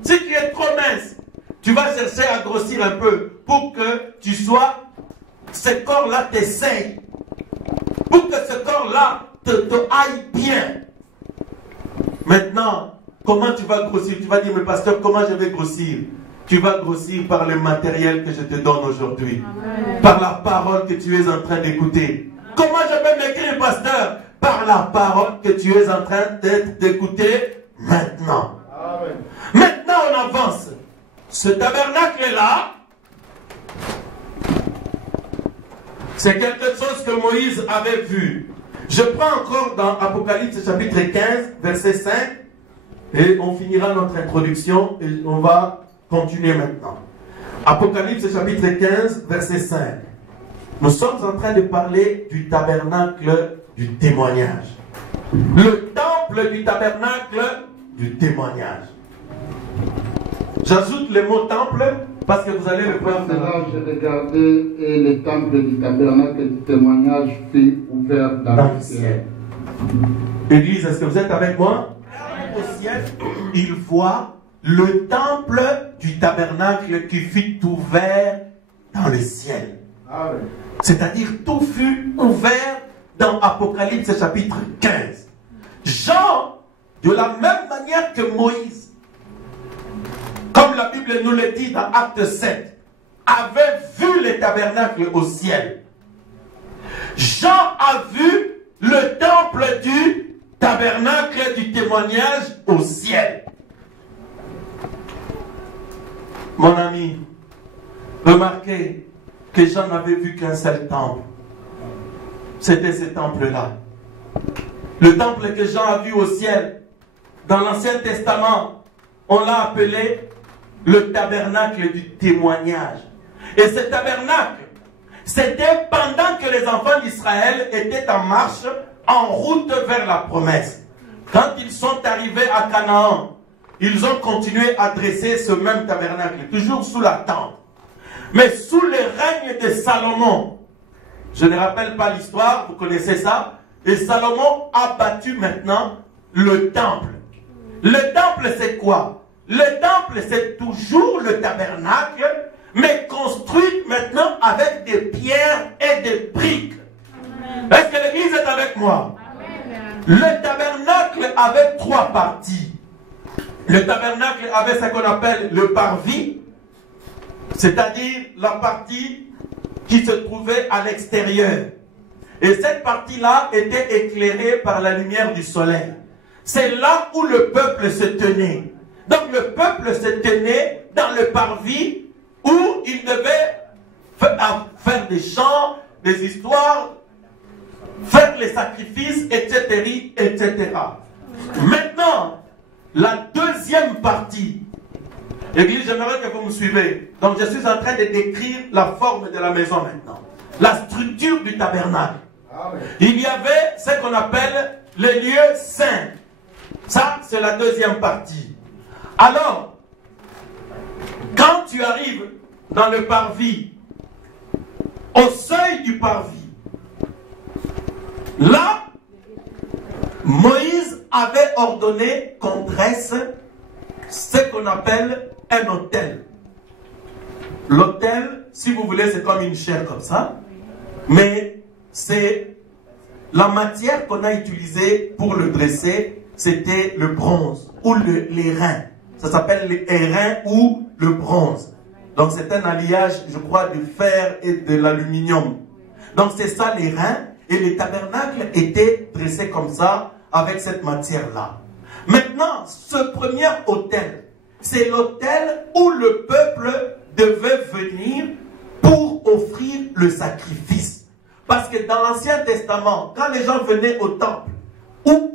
Si tu es trop mince, tu vas chercher à grossir un peu pour que tu sois, ce corps-là t'essaye. Pour que ce corps-là te aille bien. Maintenant, comment tu vas grossir? Tu vas dire, mais pasteur, comment je vais grossir? Tu vas grossir par le matériel que je te donne aujourd'hui. Par la parole que tu es en train d'écouter. Comment je vais maigrir, pasteur? Par la parole que tu es en train d'écouter maintenant. Amen. Maintenant, on avance. Ce tabernacle-là, c'est quelque chose que Moïse avait vu. Je prends encore dans Apocalypse chapitre 15, verset 5, et on finira notre introduction et on va continuer maintenant. Apocalypse chapitre 15, verset 5. Nous sommes en train de parler du tabernacle du témoignage. Le temple du tabernacle du témoignage. J'ajoute le mot temple parce que vous allez le voir. Là, j'ai regardé et le temple du tabernacle du témoignage fut ouvert dans le ciel. Église, est-ce que vous êtes avec moi? Au ciel, il voit le temple du tabernacle qui fut ouvert dans le ciel. C'est-à-dire tout fut ouvert dans Apocalypse chapitre 15. Jean, de la même manière que Moïse, comme la Bible nous le dit dans Acte 7, avait vu le tabernacle au ciel. Jean a vu le temple du tabernacle du témoignage au ciel. Mon ami, remarquez que Jean n'avait vu qu'un seul temple. C'était ce temple-là. Le temple que Jean a vu au ciel, dans l'Ancien Testament, on l'a appelé le tabernacle du témoignage. Et ce tabernacle, c'était pendant que les enfants d'Israël étaient en marche, en route vers la promesse. Quand ils sont arrivés à Canaan, ils ont continué à dresser ce même tabernacle, toujours sous la tente. Mais sous le règne de Salomon, je ne rappelle pas l'histoire, vous connaissez ça, et Salomon a bâti maintenant le temple. Le temple, c'est quoi? Le temple, c'est toujours le tabernacle, mais construit maintenant avec des pierres et des briques. Est-ce que l'église est avec moi? Le tabernacle avait 3 parties. Le tabernacle avait ce qu'on appelle le parvis, c'est-à-dire la partie qui se trouvait à l'extérieur. Et cette partie-là était éclairée par la lumière du soleil. C'est là où le peuple se tenait. Donc le peuple se tenait dans le parvis où il devait faire des chants, des histoires, faire les sacrifices, etc., etc. Maintenant, la deuxième partie. Église, j'aimerais que vous me suivez. Donc je suis en train de décrire la forme de la maison maintenant. La structure du tabernacle. Il y avait ce qu'on appelle les lieux saints. Ça, c'est la deuxième partie. Alors, quand tu arrives dans le parvis, au seuil du parvis, là, Moïse avait ordonné qu'on dresse ce qu'on appelle un autel. L'autel, si vous voulez, c'est comme une chaire comme ça, mais c'est la matière qu'on a utilisée pour le dresser, c'était le bronze ou les reins. Ça s'appelle les reins ou le bronze. Donc c'est un alliage, je crois, de fer et de l'aluminium. Donc c'est ça les reins, et les tabernacles étaient dressés comme ça, avec cette matière-là. Maintenant, ce premier autel, c'est l'autel où le peuple devait venir pour offrir le sacrifice. Parce que dans l'Ancien Testament, quand les gens venaient au temple ou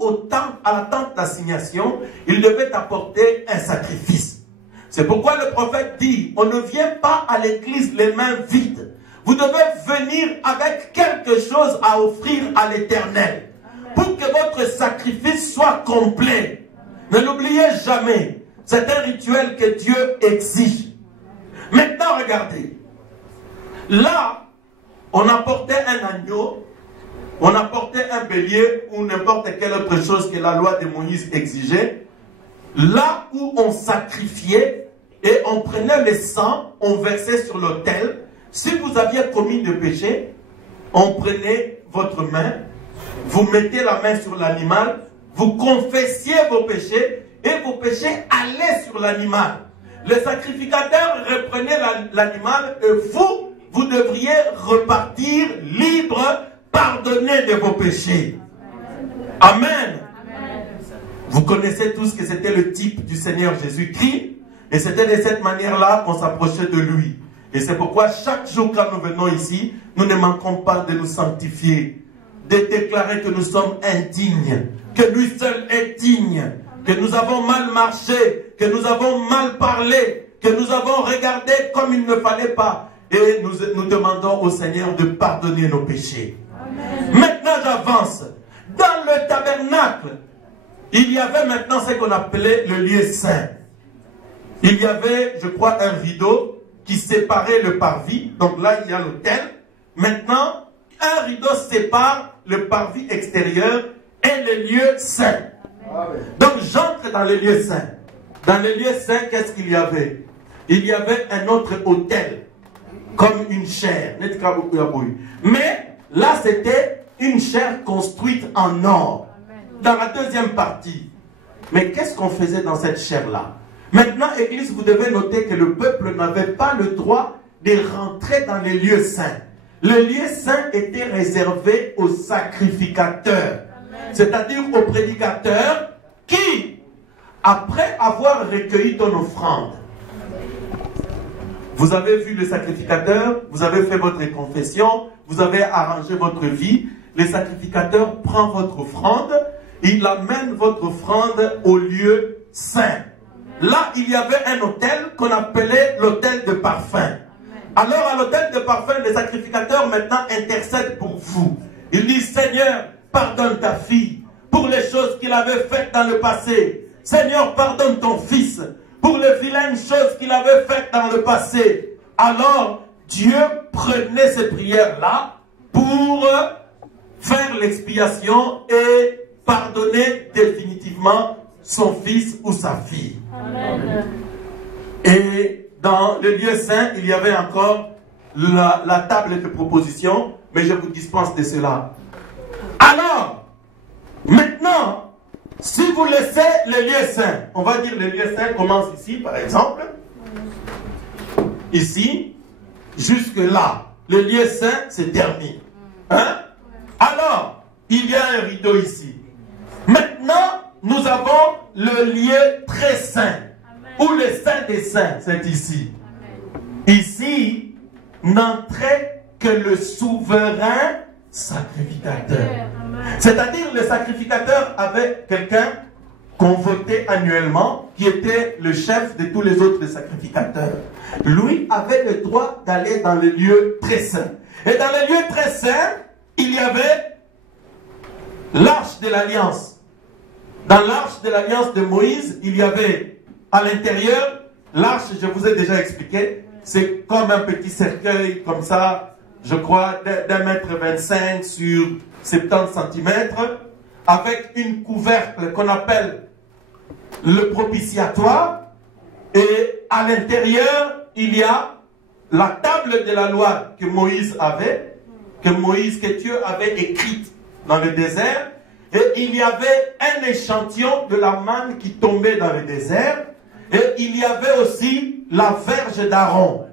à la tente d'assignation, ils devaient apporter un sacrifice. C'est pourquoi le prophète dit, on ne vient pas à l'église les mains vides. Vous devez venir avec quelque chose à offrir à l'Éternel, pour que votre sacrifice soit complet. Ne l'oubliez jamais. C'est un rituel que Dieu exige. Maintenant, regardez. Là, on apportait un agneau, on apportait un bélier ou n'importe quelle autre chose que la loi de Moïse exigeait. Là où on sacrifiait et on prenait le sang, on versait sur l'autel. Si vous aviez commis de péché, on prenait votre main, vous mettez la main sur l'animal, vous confessiez vos péchés et vos péchés allaient sur l'animal. Le sacrificateur reprenait l'animal et vous devriez repartir libre, pardonné de vos péchés. Amen. Vous connaissez tous que c'était le type du Seigneur Jésus-Christ et c'était de cette manière-là qu'on s'approchait de lui. Et c'est pourquoi chaque jour quand nous venons ici, nous ne manquons pas de nous sanctifier, de déclarer que nous sommes indignes, que lui seul est digne, que nous avons mal marché, que nous avons mal parlé, que nous avons regardé comme il ne fallait pas. Et nous demandons au Seigneur de pardonner nos péchés. Amen. Maintenant j'avance. Dans le tabernacle, il y avait maintenant ce qu'on appelait le lieu saint. Il y avait, je crois, un rideau qui séparait le parvis. Donc là, il y a l'autel. Maintenant, un rideau sépare le parvis extérieur et le lieu saint. Donc j'entre dans le lieu saint. Dans le lieu saint, qu'est-ce qu'il y avait? Il y avait un autre autel, comme une chaire. Mais là, c'était une chaire construite en or. Dans la deuxième partie. Mais qu'est-ce qu'on faisait dans cette chaire-là? Maintenant, Église, vous devez noter que le peuple n'avait pas le droit de rentrer dans les lieux saints. Le lieu saint était réservé aux sacrificateurs, c'est-à-dire aux prédicateurs qui, après avoir recueilli ton offrande, vous avez vu le sacrificateur, vous avez fait votre confession, vous avez arrangé votre vie, le sacrificateur prend votre offrande, il amène votre offrande au lieu saint. Là, il y avait un autel qu'on appelait l'autel de parfum. Alors, à l'autel de parfum, le sacrificateur maintenant intercède pour vous. Il dit, Seigneur, pardonne ta fille pour les choses qu'il avait faites dans le passé. Seigneur, pardonne ton fils pour les vilaines choses qu'il avait faites dans le passé. Alors, Dieu prenait ces prières-là pour faire l'expiation et pardonner définitivement son fils ou sa fille. Amen. Et dans le lieu saint, il y avait encore la table de proposition, mais je vous dispense de cela. Alors, maintenant, si vous laissez le lieu saint, on va dire le lieu saint commence ici, par exemple, ici, jusque là, le lieu saint se termine. Hein? Alors, il y a un rideau ici. Maintenant, nous avons le lieu très saint, ou le saint des saints, c'est ici. Ici, n'entrait que le souverain sacrificateur. C'est-à-dire, le sacrificateur avait quelqu'un qu'on votait annuellement, qui était le chef de tous les autres sacrificateurs. Lui avait le droit d'aller dans le lieu très saint. Et dans le lieu très saint, il y avait l'arche de l'alliance. Dans l'arche de l'alliance de Moïse, il y avait à l'intérieur, l'arche, je vous ai déjà expliqué, c'est comme un petit cercueil, comme ça, je crois, d'1,25 m sur 70 cm, avec une couvercle qu'on appelle le propitiatoire, et à l'intérieur, il y a la table de la loi que Moïse avait, que Dieu avait écrite dans le désert, et il y avait un échantillon de la manne qui tombait dans le désert. Et il y avait aussi la verge d'Aaron.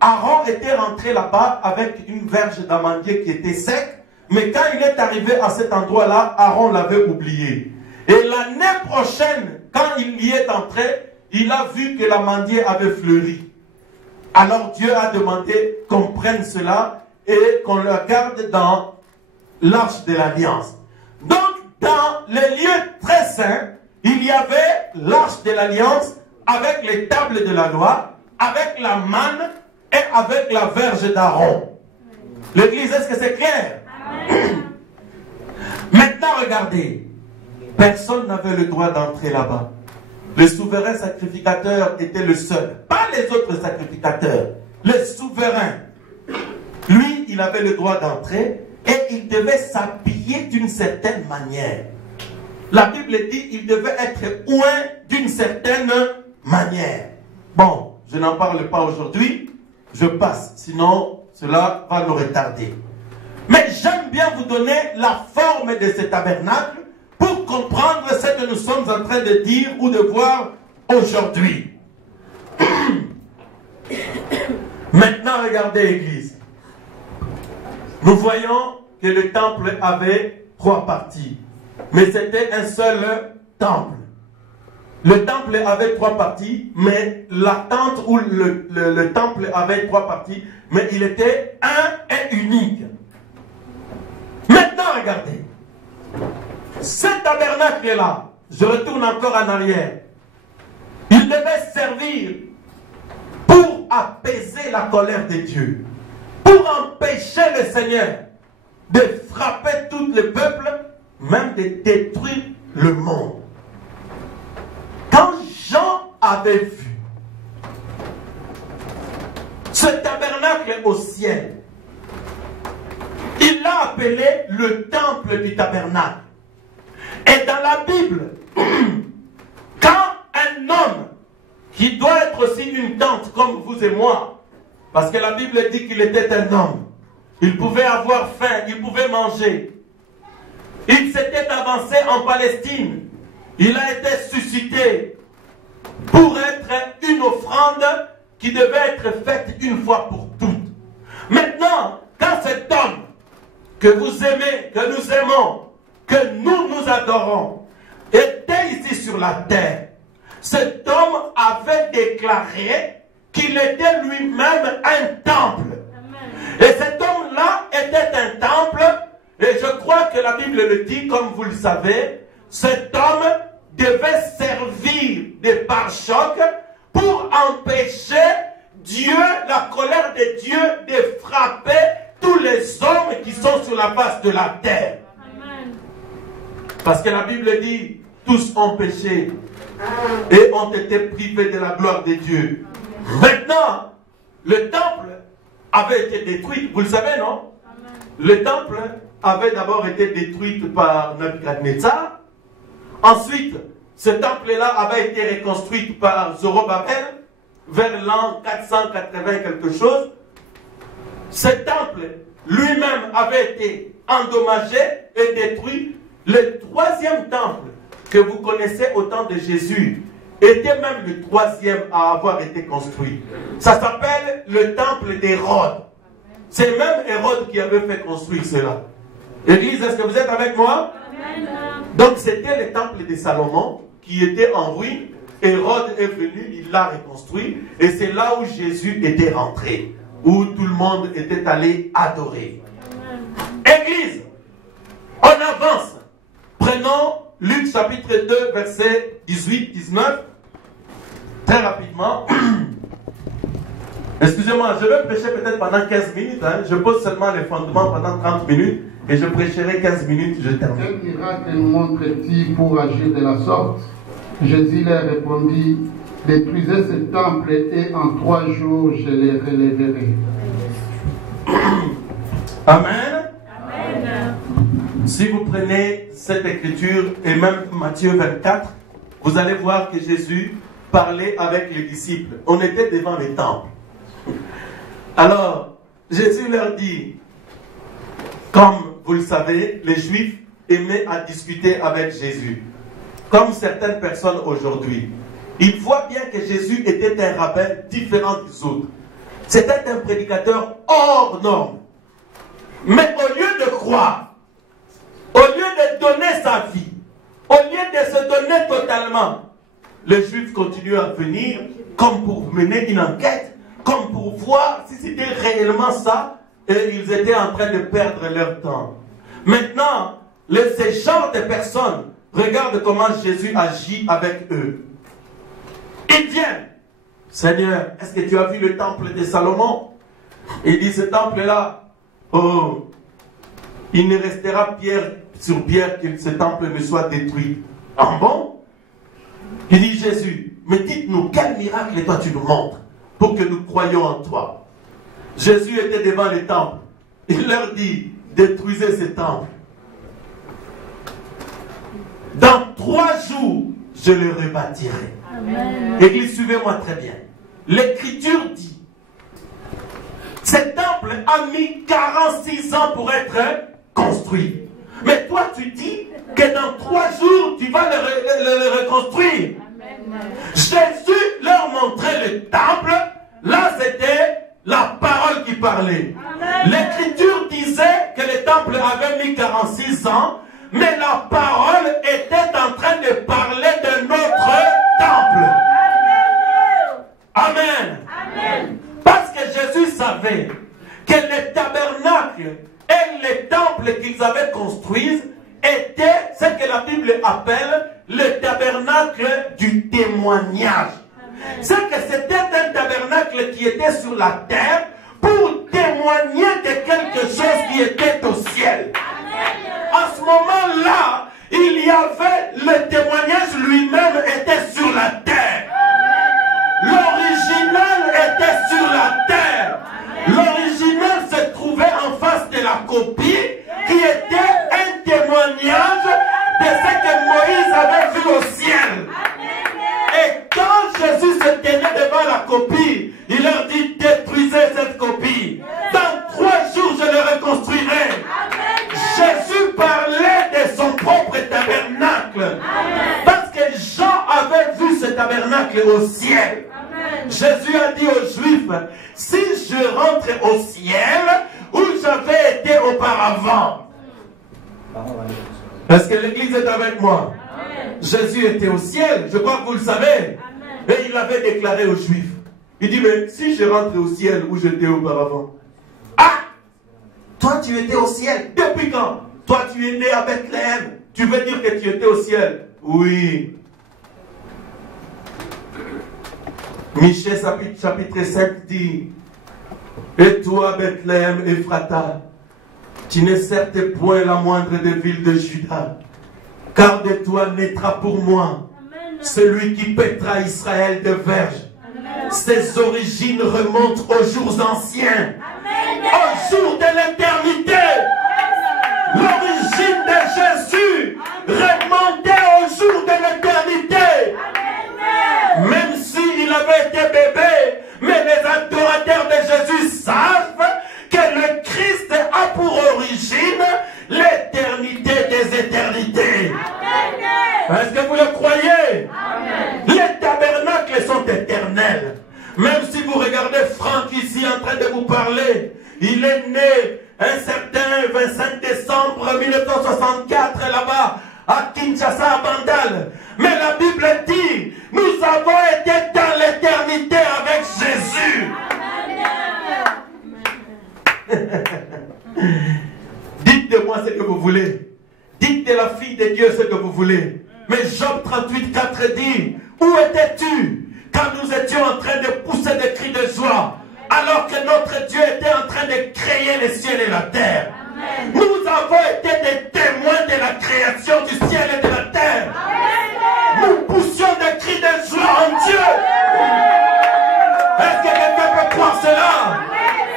Aaron était rentré là-bas avec une verge d'amandier qui était sec. Mais quand il est arrivé à cet endroit-là, Aaron l'avait oublié. Et l'année prochaine, quand il y est entré, il a vu que l'amandier avait fleuri. Alors Dieu a demandé qu'on prenne cela et qu'on le garde dans l'arche de l'alliance. Donc, dans le lieu très saint, il y avait l'arche de l'alliance avec les tables de la loi, avec la manne et avec la verge d'Aaron. L'église, est-ce que c'est clair? Maintenant, regardez. Personne n'avait le droit d'entrer là-bas. Le souverain sacrificateur était le seul. Pas les autres sacrificateurs. Le souverain. Lui, il avait le droit d'entrer et il devait s'habiller d'une certaine manière. La Bible dit qu'il devait être oint d'une certaine manière. Bon, je n'en parle pas aujourd'hui. Je passe, sinon cela va nous retarder. Mais j'aime bien vous donner la forme de ce tabernacle pour comprendre ce que nous sommes en train de dire ou de voir aujourd'hui. Maintenant, regardez l'église. Nous voyons que le temple avait 3 parties. Mais c'était un seul temple. Le temple avait 3 parties, mais la tente ou le temple avait 3 parties, mais il était un et unique. Maintenant, regardez. Ce tabernacle-là, je retourne encore en arrière. Il devait servir pour apaiser la colère de Dieu, pour empêcher le Seigneur de frapper tout le peuple, même de détruire le monde. Quand Jean avait vu ce tabernacle au ciel, il l'a appelé le temple du tabernacle. Et dans la Bible, quand un homme qui doit être aussi une tente comme vous et moi, parce que la Bible dit qu'il était un homme, il pouvait avoir faim, il pouvait manger. Il s'était avancé en Palestine. Il a été suscité pour être une offrande qui devait être faite une fois pour toutes. Maintenant, quand cet homme que vous aimez, que nous aimons, que nous adorons, était ici sur la terre, cet homme avait déclaré qu'il était lui-même un temple. Amen. Et cet homme-là était un temple, et je crois que la Bible le dit, comme vous le savez, cet homme devait servir de pare-choc pour empêcher Dieu, la colère de Dieu, de frapper tous les hommes qui sont sur la face de la terre. Amen. Parce que la Bible dit, tous ont péché et ont été privés de la gloire de Dieu. Maintenant, le temple avait été détruit, vous le savez, non? Amen. Le temple avait d'abord été détruit par Nebuchadnezzar. Ensuite, ce temple-là avait été reconstruit par Zorobabel vers l'an 480 quelque chose. Ce temple lui-même avait été endommagé et détruit. Le 3e temple que vous connaissez au temps de Jésus était même le 3e à avoir été construit. Ça s'appelle le temple d'Hérode. C'est même Hérode qui avait fait construire cela. Église, est-ce que vous êtes avec moi? Amen. Donc c'était le temple de Salomon qui était en ruine. Hérode est venu, il l'a reconstruit. Et c'est là où Jésus était rentré, où tout le monde était allé adorer. Amen. Église, on avance. Prenons Luc chapitre 2, verset 18-19. Très rapidement. Excusez-moi, je vais prêcher peut-être pendant 15 minutes. Je pose seulement les fondements pendant 30 minutes. Et je prêcherai 15 minutes, je termine. Quel miracle nous montre-t-il pour agir de la sorte? Jésus leur répondit, détruisez ce temple et en 3 jours je les relèverai. Amen. Amen. Si vous prenez cette écriture et même Matthieu 24, vous allez voir que Jésus parlait avec les disciples. On était devant le temple. Alors, Jésus leur dit, comme vous le savez, les Juifs aimaient à discuter avec Jésus. Comme certaines personnes aujourd'hui. Ils voient bien que Jésus était un rabbin différent des autres. C'était un prédicateur hors norme. Mais au lieu de croire, au lieu de donner sa vie, au lieu de se donner totalement, les Juifs continuent à venir comme pour mener une enquête, comme pour voir si c'était réellement ça, et ils étaient en train de perdre leur temps. Maintenant, ces genres de personnes, regardent comment Jésus agit avec eux. Ils viennent. Seigneur, est-ce que tu as vu le temple de Salomon? Il dit, ce temple-là, oh, il ne restera sur pierre que ce temple ne soit détruit. En bon? Il dit Jésus, mais dites-nous, quel miracle toi tu nous montres pour que nous croyions en toi? Jésus était devant les temples. Il leur dit, détruisez ces temples. Dans 3 jours, je le rebâtirai. Église, suivez-moi très bien. L'Écriture dit, ce temple a mis 46 ans pour être construit. Mais toi, tu dis que dans 3 jours, tu vas le reconstruire. Jésus leur montrait le temple. Là, c'était la parole qui parlait. L'Écriture disait que le temple avait mis 46 ans, mais la parole était en train de parler de notre temple. Amen. Parce que Jésus savait que le tabernacle et les temples qu'ils avaient construits étaient ce que la Bible appelle le tabernacle du témoignage. C'est que c'était un tabernacle qui était sur la terre pour témoigner de quelque chose qui était au ciel. À ce moment-là, il y avait le témoignage lui-même était sur la terre. L'original était sur la terre. L'original se trouvait en face de la copie qui était un témoignage de ce que Moïse avait vu au ciel. Et quand Jésus se tenait devant la copie, il leur dit, détruisez cette copie. Dans 3 jours, je le reconstruirai. Jésus parlait de son propre tabernacle. Parce que Jean avait vu ce tabernacle au ciel. Jésus a dit aux Juifs, si je rentre au ciel où j'avais été auparavant. Est-ce que l'Église est avec moi? Jésus était au ciel, je crois que vous le savez. Et il avait déclaré aux Juifs. Il dit, mais si je rentre au ciel où j'étais auparavant. Ah! Toi tu étais au ciel. Depuis quand? Toi tu es né à Bethléem. Tu veux dire que tu étais au ciel? Oui. Michée chapitre 7 dit, et toi Bethléem Ephrata, tu n'es certes point la moindre des villes de Juda, car de toi naîtra pour moi celui qui paîtra Israël de verges. Ses origines remontent aux jours anciens, aux jours de l'éternité. L'origine de Jésus remontait aux jours de l'éternité. Même s'il avait été bébé, mais les adorateurs de Jésus savent que le Christ a pour origine l'éternité des éternités. Est-ce que vous le croyez? Les tabernacles sont éternels. Même si vous regardez Franck ici en train de vous parler, il est né un certain 25 décembre 1964 là-bas à Kinshasa, à Bandal. Mais la Bible dit, nous avons été dans l'éternité avec Jésus. Dites de moi ce que vous voulez. Dites de la fille de Dieu ce que vous voulez. Mais Job 38, 4 dit, où étais-tu quand nous étions en train de pousser des cris de joie, alors que notre Dieu était en train de créer les ciels et la terre? Amen. Nous avons été des témoins de la création du ciel et de la terre. Amen. Nous poussions des cris de joie en Dieu. Est-ce que quelqu'un peut croire cela?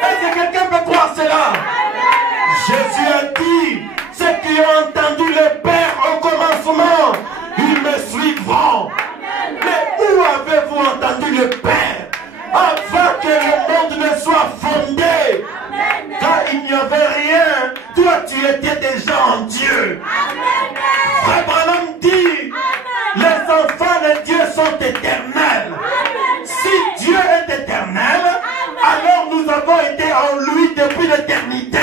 Est-ce que quelqu'un peut croire cela? Jésus a dit, ceux qui ont entendu le Père au commencement, ils me suivront. Mais où avez-vous entendu le Père? Avant que le monde ne soit fondé, quand il n'y avait rien, toi tu étais déjà en Dieu. Frère Branham dit, les enfants de Dieu sont éternels. Si Dieu est éternel, alors nous avons été en lui depuis l'éternité.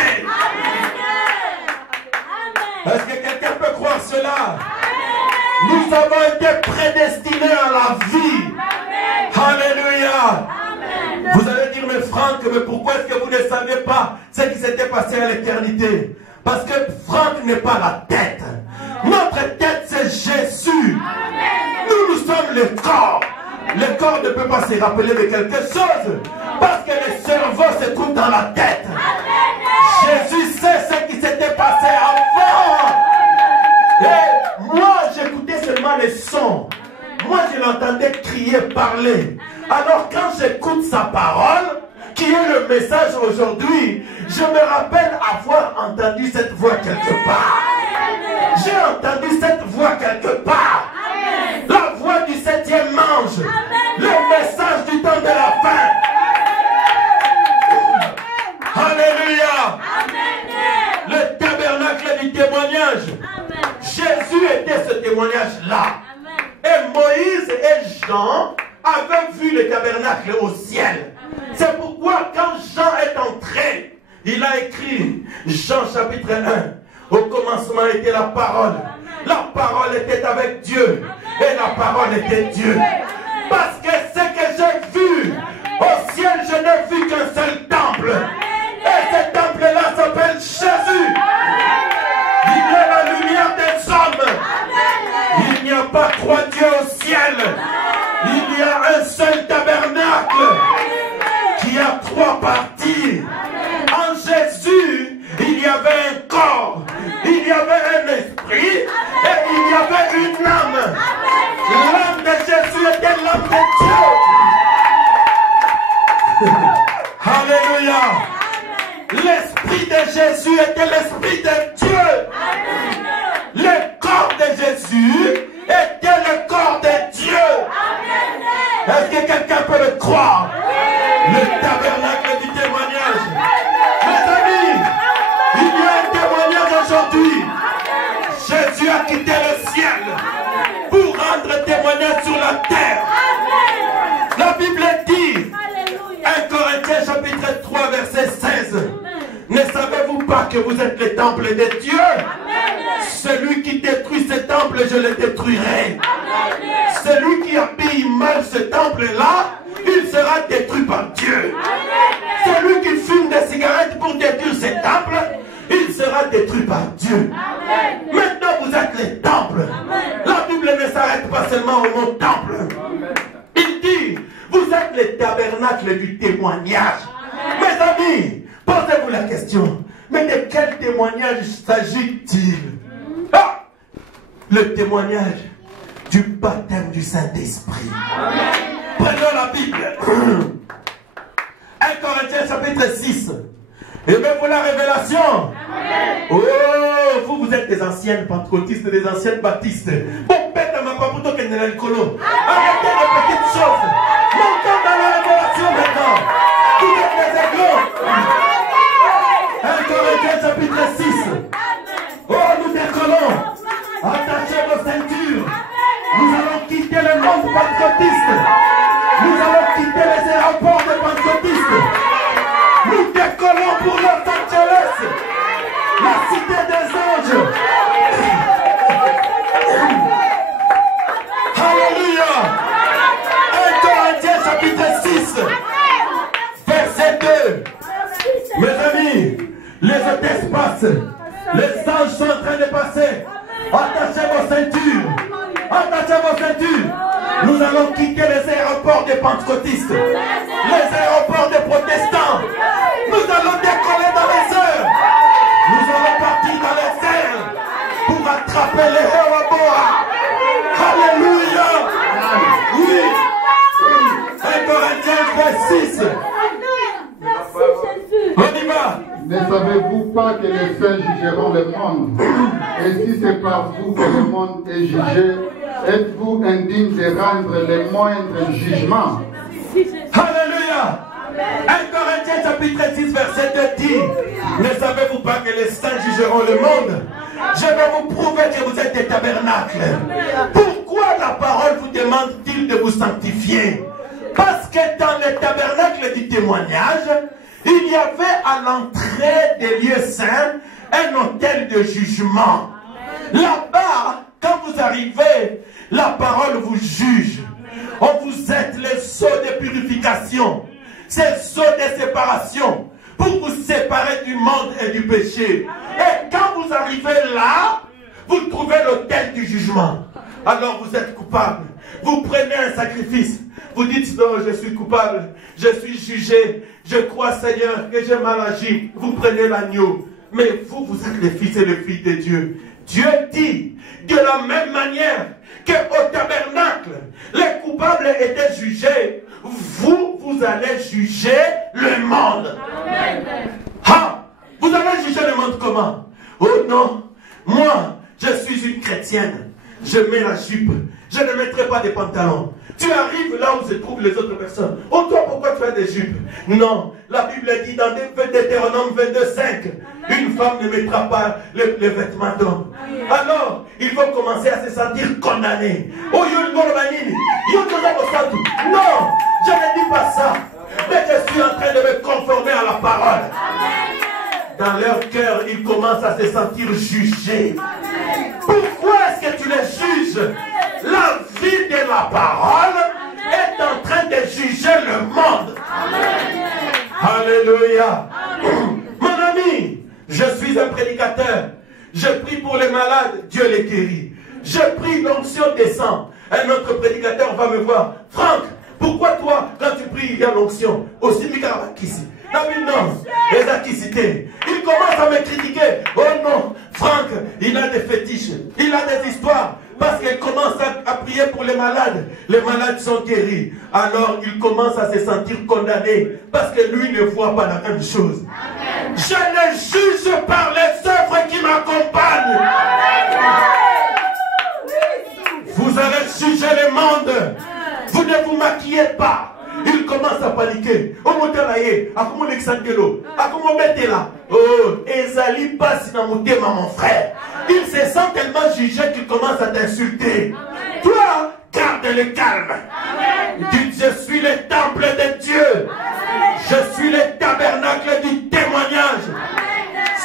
Est-ce que quelqu'un peut croire cela? Nous avons été prédestinés à la vie. Alléluia. Vous allez dire, mais Franck, mais pourquoi est-ce que vous ne savez pas ce qui s'était passé à l'éternité? Parce que Franck n'est pas la tête. Notre tête, c'est Jésus. Nous sommes le corps. Le corps ne peut pas se rappeler de quelque chose. Parce que le cerveau se trouve dans la tête. Jésus sait ce qui s'était passé avant. seulement les sons. Moi, je l'entendais crier, parler. Alors, quand j'écoute sa parole, qui est le message aujourd'hui, je me rappelle avoir entendu cette voix quelque part. J'ai entendu cette voix quelque part. La voix du 7e ange. Le message du temps de la fin. Alléluia. Le tabernacle du témoignage. Jésus était ce témoignage-là. Et Moïse et Jean avaient vu le tabernacle au ciel. C'est pourquoi quand Jean est entré, il a écrit, Jean chapitre 1, au commencement était la parole. La parole était avec Dieu. Et la parole était Dieu. Parce que ce que j'ai vu, au ciel, je n'ai vu qu'un seul temple. Et ce temple-là s'appelle Jésus. Il est la lumière des hommes. Il n'y a pas 3 dieux au ciel. Il y a un seul tabernacle qui a 3 parties. En Jésus, il y avait un corps, il y avait un esprit et il y avait une âme. L'âme de Jésus était l'âme de Dieu. Alléluia. L'esprit de Jésus était l'esprit de Dieu. Le corps de Jésus était le corps de Dieu. Est-ce que quelqu'un peut le croire? Le tabernacle du témoignage. Mes amis, il y a un témoignage aujourd'hui. Jésus a quitté le ciel pour rendre témoignage sur la terre. La Bible dit, 1 Corinthiens chapitre 3 verset 16, ne savez-vous pas que vous êtes le temple de Dieu? Celui qui détruit ce temple, je le détruirai. Celui qui habille mal ce temple-là, il sera détruit par Dieu. Celui qui fume des cigarettes pour détruire ce temple, il sera détruit par Dieu. Maintenant, vous êtes les temples. La Bible ne s'arrête pas seulement au mot temple. Il dit, vous êtes les tabernacles du témoignage. Mes amis, posez-vous la question, mais de quel témoignage s'agit-il? Ah, le témoignage du baptême du Saint-Esprit. Prenons la Bible. 1 Corinthiens chapitre 6. Et bien pour la révélation. Oh, vous êtes des anciennes pentecôtistes, des anciennes baptistes. Bon, pète ma pas plutôt qu'elle n'est l'alcoolo. Arrêtez les petites choses. Montons dans la révélation maintenant. Vous êtes des éclos. 1 Corinthiens chapitre 6. Oh, nous décollons. Attachez vos ceintures. Nous allons quitter le monde pentecôtiste. Nous allons quitter les aéroports de pentecôtistes. Nous décollons pour Los Angeles, la cité des anges. Alléluia. 1 Corinthiens chapitre 6, verset 2. Mes amis, les hôtesses passent. Les anges sont en train de passer. Attachez vos ceintures. Attachez vos ceintures. Nous allons quitter les aéroports des pentecôtistes, les aéroports des protestants. Nous allons décoller dans les airs. Nous allons partir dans les airs pour attraper les Héroboa. Alléluia. Oui. 1 Corinthiens 6. On y va. Ne savez-vous pas que les saints jugeront le monde? Et si c'est par vous que le monde est jugé, êtes-vous indigne de rendre les moindres jugements? Alléluia. 1 Corinthiens chapitre 6 verset 2 dit, ne savez-vous pas que les saints jugeront le monde? Je vais vous prouver que vous êtes des tabernacles. Pourquoi la parole vous demande-t-il de vous sanctifier? Parce que dans le tabernacle du témoignage, il y avait à l'entrée des lieux saints un autel de jugement. Là-bas, quand vous arrivez, la parole vous juge. On vous aide les sceaux de purification, ces sceaux de séparation, pour vous séparer du monde et du péché. Et quand vous arrivez là, vous trouvez l'autel du jugement. Alors vous êtes coupable. Vous prenez un sacrifice. Vous dites non, je suis coupable. Je suis jugé. Je crois, Seigneur, que j'ai mal agi. Vous prenez l'agneau. Mais vous, vous êtes les fils et les filles de Dieu. Dieu dit, de la même manière qu'au tabernacle, les coupables étaient jugés, vous allez juger le monde. Amen. Ah, vous allez juger le monde comment? Oh non, moi, je suis une chrétienne. Je mets la jupe. Je ne mettrai pas des pantalons. Tu arrives là où se trouvent les autres personnes. Oh toi, pourquoi tu as des jupes? Non, la Bible dit dans Deutéronome 22:5, une femme ne mettra pas les vêtements d'homme. Alors, il faut commencer à se sentir condamné. Oh, non, je ne dis pas ça. Mais je suis en train de me conformer à la parole. Dans leur cœur, ils commencent à se sentir jugés. Pourquoi est-ce que tu les juges? La vie de la parole est en train de juger le monde. Alléluia. Mon ami, je suis un prédicateur. Je prie pour les malades, Dieu les guérit. Je prie, l'onction descend. Un autre prédicateur va me voir. Franck, pourquoi toi, quand tu pries, il y a l'onction? Aussi, Mikarabakisi. Non, les acquisités. Il commence à me critiquer. Oh non, Franck, il a des fétiches, il a des histoires. Parce qu'il commence à prier pour les malades. Les malades sont guéris. Alors il commence à se sentir condamné. Parce que lui ne voit pas la même chose. Amen. Je ne juge par les œuvres qui m'accompagnent. Vous allez juger le monde. Vous ne vous maquillez pas. Il commence à paniquer. Oh, mon Ezali passe dans mon frère. Il se sent tellement jugé qu'il commence à t'insulter. Toi, garde le calme. Dis, je suis le temple de Dieu. Je suis le tabernacle du témoignage.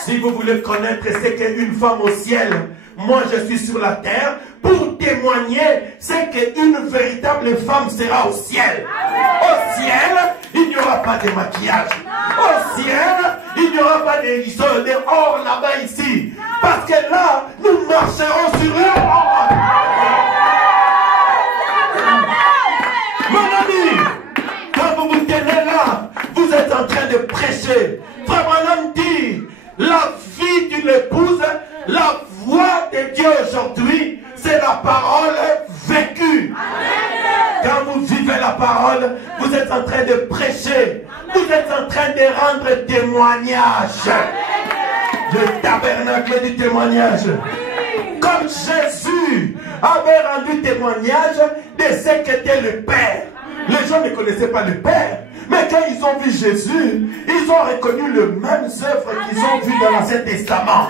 Si vous voulez connaître ce qu'est une femme au ciel, moi je suis sur la terre pour témoigner ce qu'une véritable femme sera au ciel. Au ciel, il n'y aura pas de maquillage. Au ciel, il n'y aura pas de or là-bas ici. Parce que là, nous marcherons sur l'or. Mon ami, quand vous vous tenez là, vous êtes en train de prêcher. Frère Branham dit, la vie d'une épouse, la voix de Dieu aujourd'hui, c'est la parole vécue. Quand vous vivez la parole, vous êtes en train de prêcher. Vous êtes en train de rendre témoignage. Le tabernacle du témoignage. Comme Jésus avait rendu témoignage de ce qu'était le Père. Les gens ne connaissaient pas le Père. Mais quand ils ont vu Jésus, ils ont reconnu les mêmes œuvres qu'ils ont vues dans l'Ancien Testament.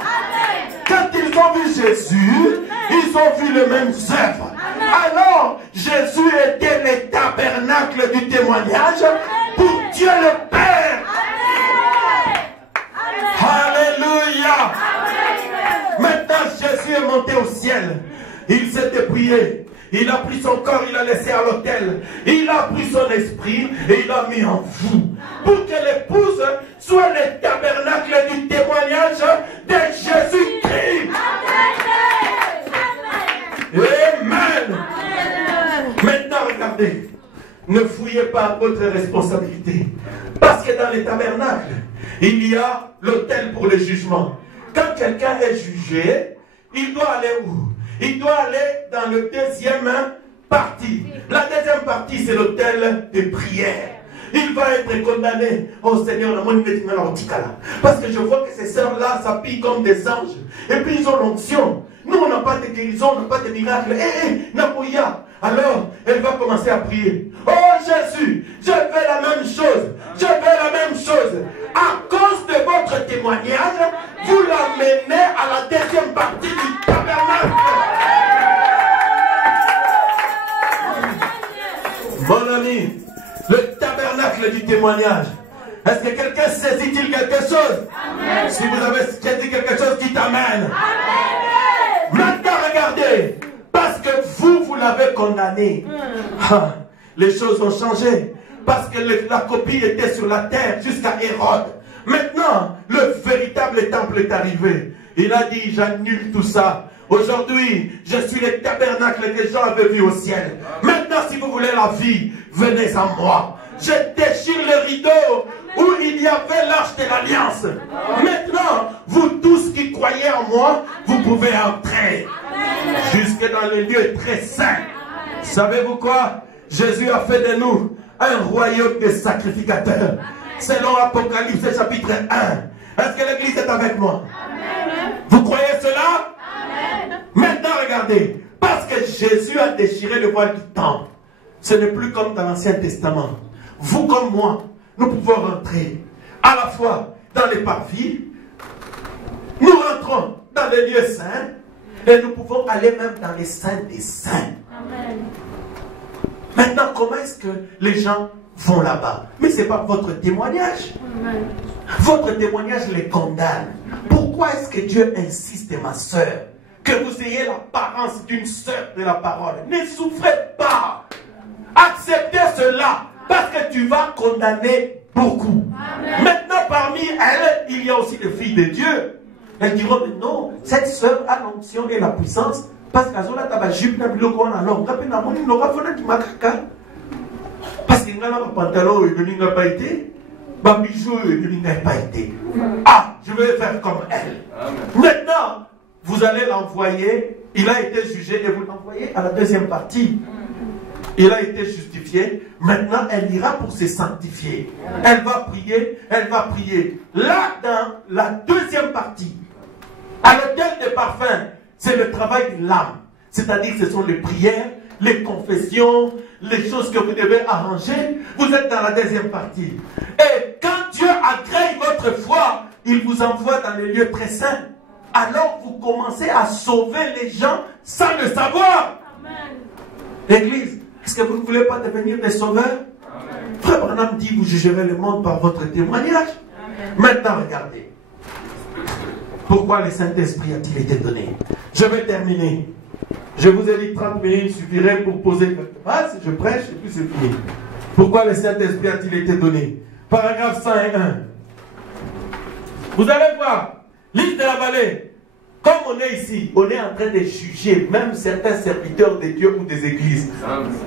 Quand ils ont vu Jésus, ils ont vu les mêmes œuvres. Alors, Jésus était le tabernacle du témoignage pour Dieu le Père. Alléluia. Maintenant, Jésus est monté au ciel. Il s'est dépouillé. Il a pris son corps, il l'a laissé à l'autel. Il a pris son esprit et il l'a mis en vous. Pour que l'épouse soit le tabernacle du témoignage de Jésus-Christ. Amen. Maintenant, regardez. Ne fouillez pas votre responsabilité. Parce que dans les tabernacles, il y a l'autel pour le jugement. Quand quelqu'un est jugé, il doit aller où? Il doit aller dans le deuxième partie. La deuxième partie, c'est l'autel de prière. Il va être condamné. Oh Seigneur, parce que je vois que ces sœurs-là s'habillent comme des anges. Et puis ils ont l'onction. Nous, on n'a pas de guérison, on n'a pas de miracle. Napoya. Alors, elle va commencer à prier. Oh Jésus, je fais la même chose. Je fais la même chose. À cause de votre témoignage, vous l'amenez à la deuxième partie du tabernacle. Mon ami, le tabernacle du témoignage. Est-ce que quelqu'un saisit-il quelque chose? Amen. Si vous avez saisi quelque chose, dites Amen. Maintenant, regardez. Parce que vous l'avez condamné. Les choses ont changé. Parce que la copie était sur la terre jusqu'à Hérode. Maintenant, le véritable temple est arrivé. Il a dit, j'annule tout ça. Aujourd'hui, je suis le tabernacle que les gens avaient vu au ciel. Maintenant, si vous voulez la vie, venez à moi. Je déchire le rideau où il y avait l'arche de l'alliance. Maintenant, vous tous qui croyez en moi, vous pouvez entrer jusque dans les lieux très saints. Savez-vous quoi? Jésus a fait de nous un royaume de sacrificateurs. Selon Apocalypse chapitre 1. Est-ce que l'église est avec moi? Vous croyez cela? Maintenant regardez. Parce que Jésus a déchiré le voile du temple. Ce n'est plus comme dans l'Ancien Testament. Vous comme moi, nous pouvons rentrer à la fois dans les parvis, nous rentrons dans les lieux saints, et nous pouvons aller même dans les saints des saints. Amen. Maintenant, comment est-ce que les gens vont là-bas? Mais ce n'est pas votre témoignage. Amen. Votre témoignage les condamne. Pourquoi est-ce que Dieu insiste, ma soeur, que vous ayez l'apparence d'une soeur de la parole? Ne souffrez pas. Acceptez cela, parce que tu vas condamner beaucoup. Amen. Maintenant, parmi elles, il y a aussi des filles de Dieu. Elles diront, mais non, cette sœur a l'onction et la puissance, parce qu'elle a la jupe, parce qu'il y a un pantalon et n'a pas été, un bijou et n'a pas été. Ah, je vais faire comme elle. Amen. Maintenant, vous allez l'envoyer, il a été jugé et vous l'envoyez à la deuxième partie. Il a été justifié. Maintenant, elle ira pour se sanctifier. Elle va prier, elle va prier. Là, dans la deuxième partie, à l'hôtel des parfums, c'est le travail de l'âme. C'est-à-dire que ce sont les prières, les confessions, les choses que vous devez arranger. Vous êtes dans la deuxième partie. Et quand Dieu agrée votre foi, il vous envoie dans les lieux très saints. Alors vous commencez à sauver les gens sans le savoir. Amen. L'église, est-ce que vous ne voulez pas devenir des sauveurs? Amen. Frère Branham dit, vous jugerez le monde par votre témoignage. Amen. Maintenant, regardez. Pourquoi le Saint-Esprit a-t-il été donné? Je vais terminer. Je vous ai dit 30 minutes suffirait pour poser quelques bases. Je prêche et puis c'est fini. Pourquoi le Saint-Esprit a-t-il été donné? Paragraphe 101. Vous allez voir. Liste de la vallée. Comme on est ici, on est en train de juger même certains serviteurs de Dieu ou des églises.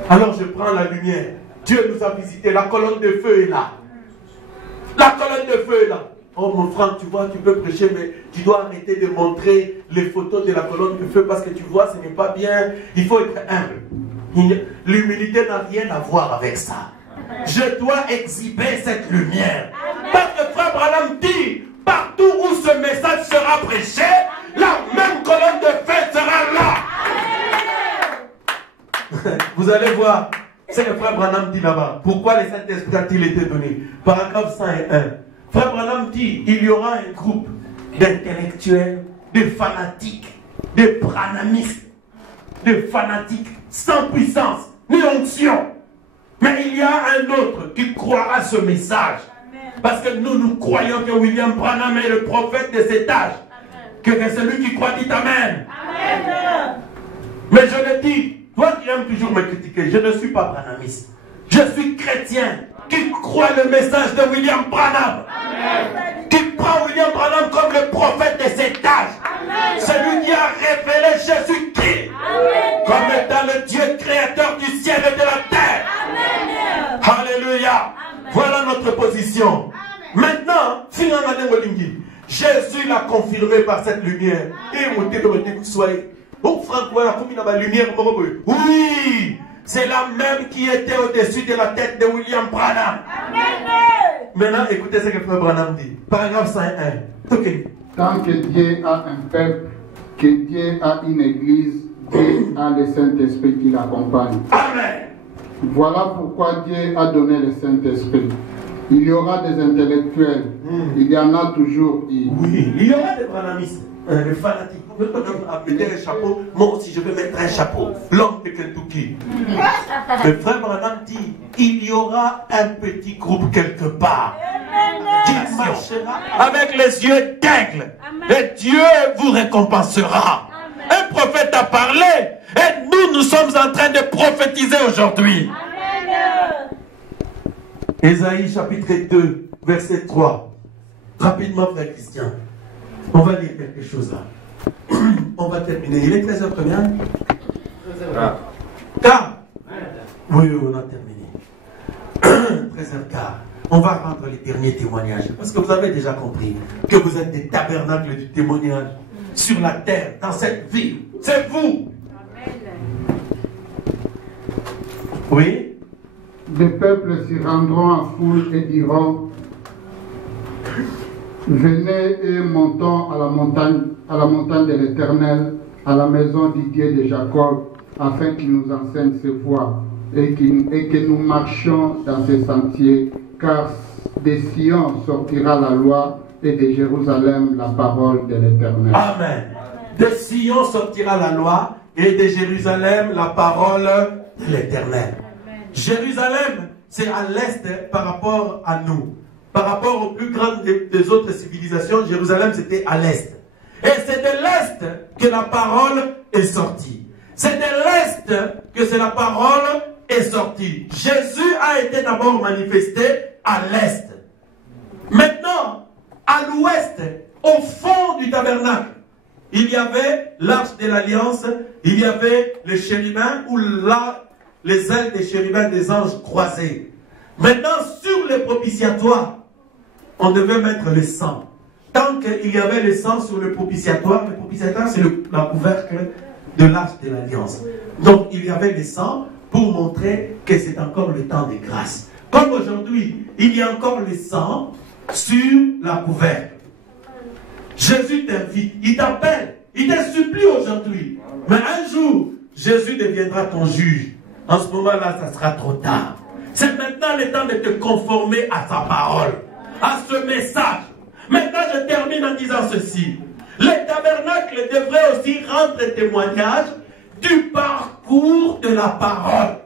Alors je prends la lumière. Dieu nous a visité. La colonne de feu est là. La colonne de feu est là. Oh mon frère, tu vois, tu peux prêcher, mais tu dois arrêter de montrer les photos de la colonne de feu parce que tu vois, ce n'est pas bien. Il faut être humble. L'humilité n'a rien à voir avec ça. Je dois exhiber cette lumière. Parce que frère Branham dit, partout où ce message sera prêché, la même colonne de feu sera là. Vous allez voir, c'est que frère Branham dit là-bas. Pourquoi le Saint-Esprit a-t-il été donné? Paragraphe 101. Frère Branham dit, il y aura un groupe d'intellectuels, de fanatiques, de branhamistes, de fanatiques sans puissance, ni onction. Mais il y a un autre qui croira ce message. Parce que nous croyons que William Branham est le prophète de cet âge. Que celui qui croit dit Amen. Amen. Mais je le dis, toi qui aimes toujours me critiquer, je ne suis pas branhamiste. Je suis chrétien qui croit le message de William Branham. Amen. Qui prend William Branham comme le prophète de cet âge. Amen. Celui qui a révélé Jésus-Christ comme étant le Dieu créateur du ciel et de la terre. Amen. Alléluia. Amen. Voilà notre position. Amen. Maintenant, Jésus l'a confirmé par cette lumière. Et vous soyez. Oh, Franck, voilà, comme il y a la lumière. Oui, c'est la même qui était au-dessus de la tête de William Branham. Amen. Maintenant, écoutez ce que Frère Branham dit. Paragraphe 101. Ok. Tant que Dieu a un peuple, que Dieu a une église, Dieu a le Saint-Esprit qui l'accompagne. Amen. Voilà pourquoi Dieu a donné le Saint-Esprit. Il y aura des intellectuels. Il y en a toujours eu. Oui, il y aura des branhamistes, des fanatiques. Vous pouvez mettre un chapeau. Moi aussi, je vais mettre un chapeau. L'homme de Kentucky. Le frère Branham dit, il y aura un petit groupe quelque part qui marchera avec les yeux d'aigle. Et Dieu vous récompensera. Un prophète a parlé. Et nous sommes en train de prophétiser aujourd'hui. Ésaïe chapitre 2, verset 3. Rapidement, frère Christian. On va lire quelque chose là. On va terminer. Il est 13h combien? 13h15. Oui, on a terminé. 13h15. On va rendre les derniers témoignages. Parce que vous avez déjà compris que vous êtes des tabernacles du témoignage sur la terre, dans cette ville. C'est vous. Oui. Des peuples s'y rendront en foule et diront: venez et montons à la montagne de l'Éternel, à la maison du Dieu de Jacob, afin qu'il nous enseigne ses voies et que nous marchions dans ses sentiers, car de Sion sortira la loi et de Jérusalem la parole de l'Éternel. Amen. De Sion sortira la loi et de Jérusalem la parole de l'Éternel. Jérusalem, c'est à l'est par rapport à nous. Par rapport aux plus grandes des autres civilisations, Jérusalem c'était à l'est. Et c'est de l'est que la parole est sortie. C'est de l'est que la parole est sortie. Jésus a été d'abord manifesté à l'est. Maintenant, à l'ouest, au fond du tabernacle, il y avait l'arche de l'alliance, il y avait les chérubins ou là, les ailes des chérubins des anges croisés. Maintenant, sur les propitiatoires, on devait mettre le sang. Tant qu'il y avait le sang sur le propitiatoire c'est la couvercle de l'arche de l'alliance. Donc il y avait le sang pour montrer que c'est encore le temps de grâce. Comme aujourd'hui, il y a encore le sang sur la couvercle. Jésus t'invite, il t'appelle, il te supplie aujourd'hui. Mais un jour, Jésus deviendra ton juge. En ce moment-là, ça sera trop tard. C'est maintenant le temps de te conformer à sa parole, à ce message. Maintenant, je termine en disant ceci. Les tabernacles devraient aussi rendre témoignage du parcours de la parole.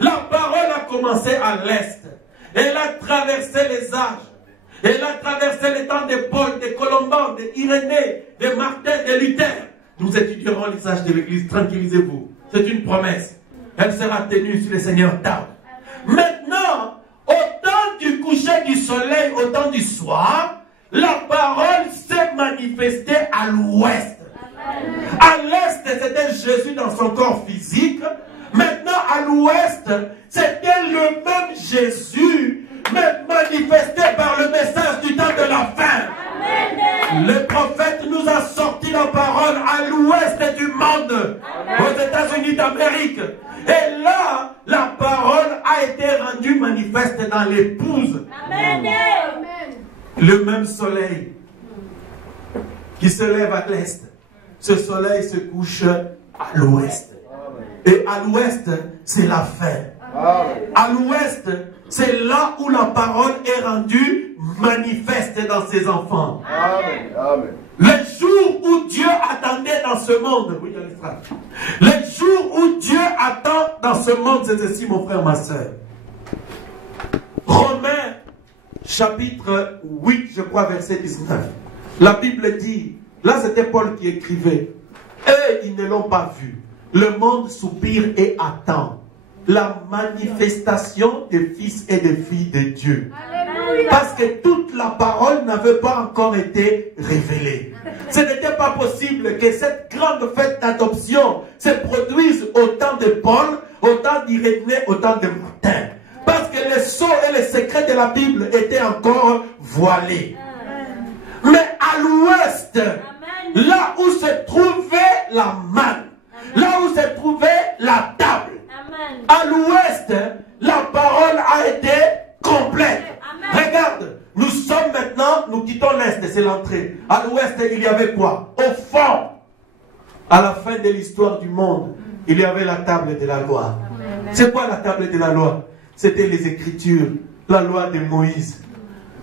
La parole a commencé à l'est. Elle a traversé les âges. Elle a traversé les temps de Paul, de Colomban, de Irénée, de Martin, de Luther. Nous étudierons les âges de l'Église. Tranquillisez-vous. C'est une promesse. Elle sera tenue si le Seigneur tarde. Maintenant, au temps du coucher du soleil, au temps du soir, la parole s'est manifestée à l'ouest. À l'est, c'était Jésus dans son corps physique. Maintenant, à l'ouest, c'était le même Jésus, mais manifesté par le message du temps de la fin. Le prophète nous a sorti la parole à l'ouest du monde, aux États-Unis d'Amérique. Et là, la parole a été rendue manifeste dans l'épouse. Le même soleil qui se lève à l'est, ce soleil se couche à l'ouest. Et à l'ouest, c'est la fin. À l'ouest, c'est là où la parole est rendue manifeste dans ses enfants. Le jour où Dieu attendait dans ce monde, oui, le jour où Dieu attend dans ce monde, c'est ceci, mon frère, ma soeur. Romains, chapitre 8, je crois, verset 19. La Bible dit, là c'était Paul qui écrivait, et ils ne l'ont pas vu. Le monde soupire et attend la manifestation des fils et des filles de Dieu. Alléluia. Parce que toute la parole n'avait pas encore été révélée. Ce n'était pas possible que cette grande fête d'adoption se produise au temps de Paul, au temps d'Irénée, au temps de Martin. Parce que les sceaux et les secrets de la Bible étaient encore voilés. Mais à l'ouest, là où se trouvait la manne, là où se trouvait la table, à l'ouest, la parole a été complète. Amen. Regarde, nous sommes maintenant, nous quittons l'est, c'est l'entrée. À l'ouest, il y avait quoi? Au fond, à la fin de l'histoire du monde, il y avait la table de la loi. C'est quoi la table de la loi? C'était les Écritures, la loi de Moïse.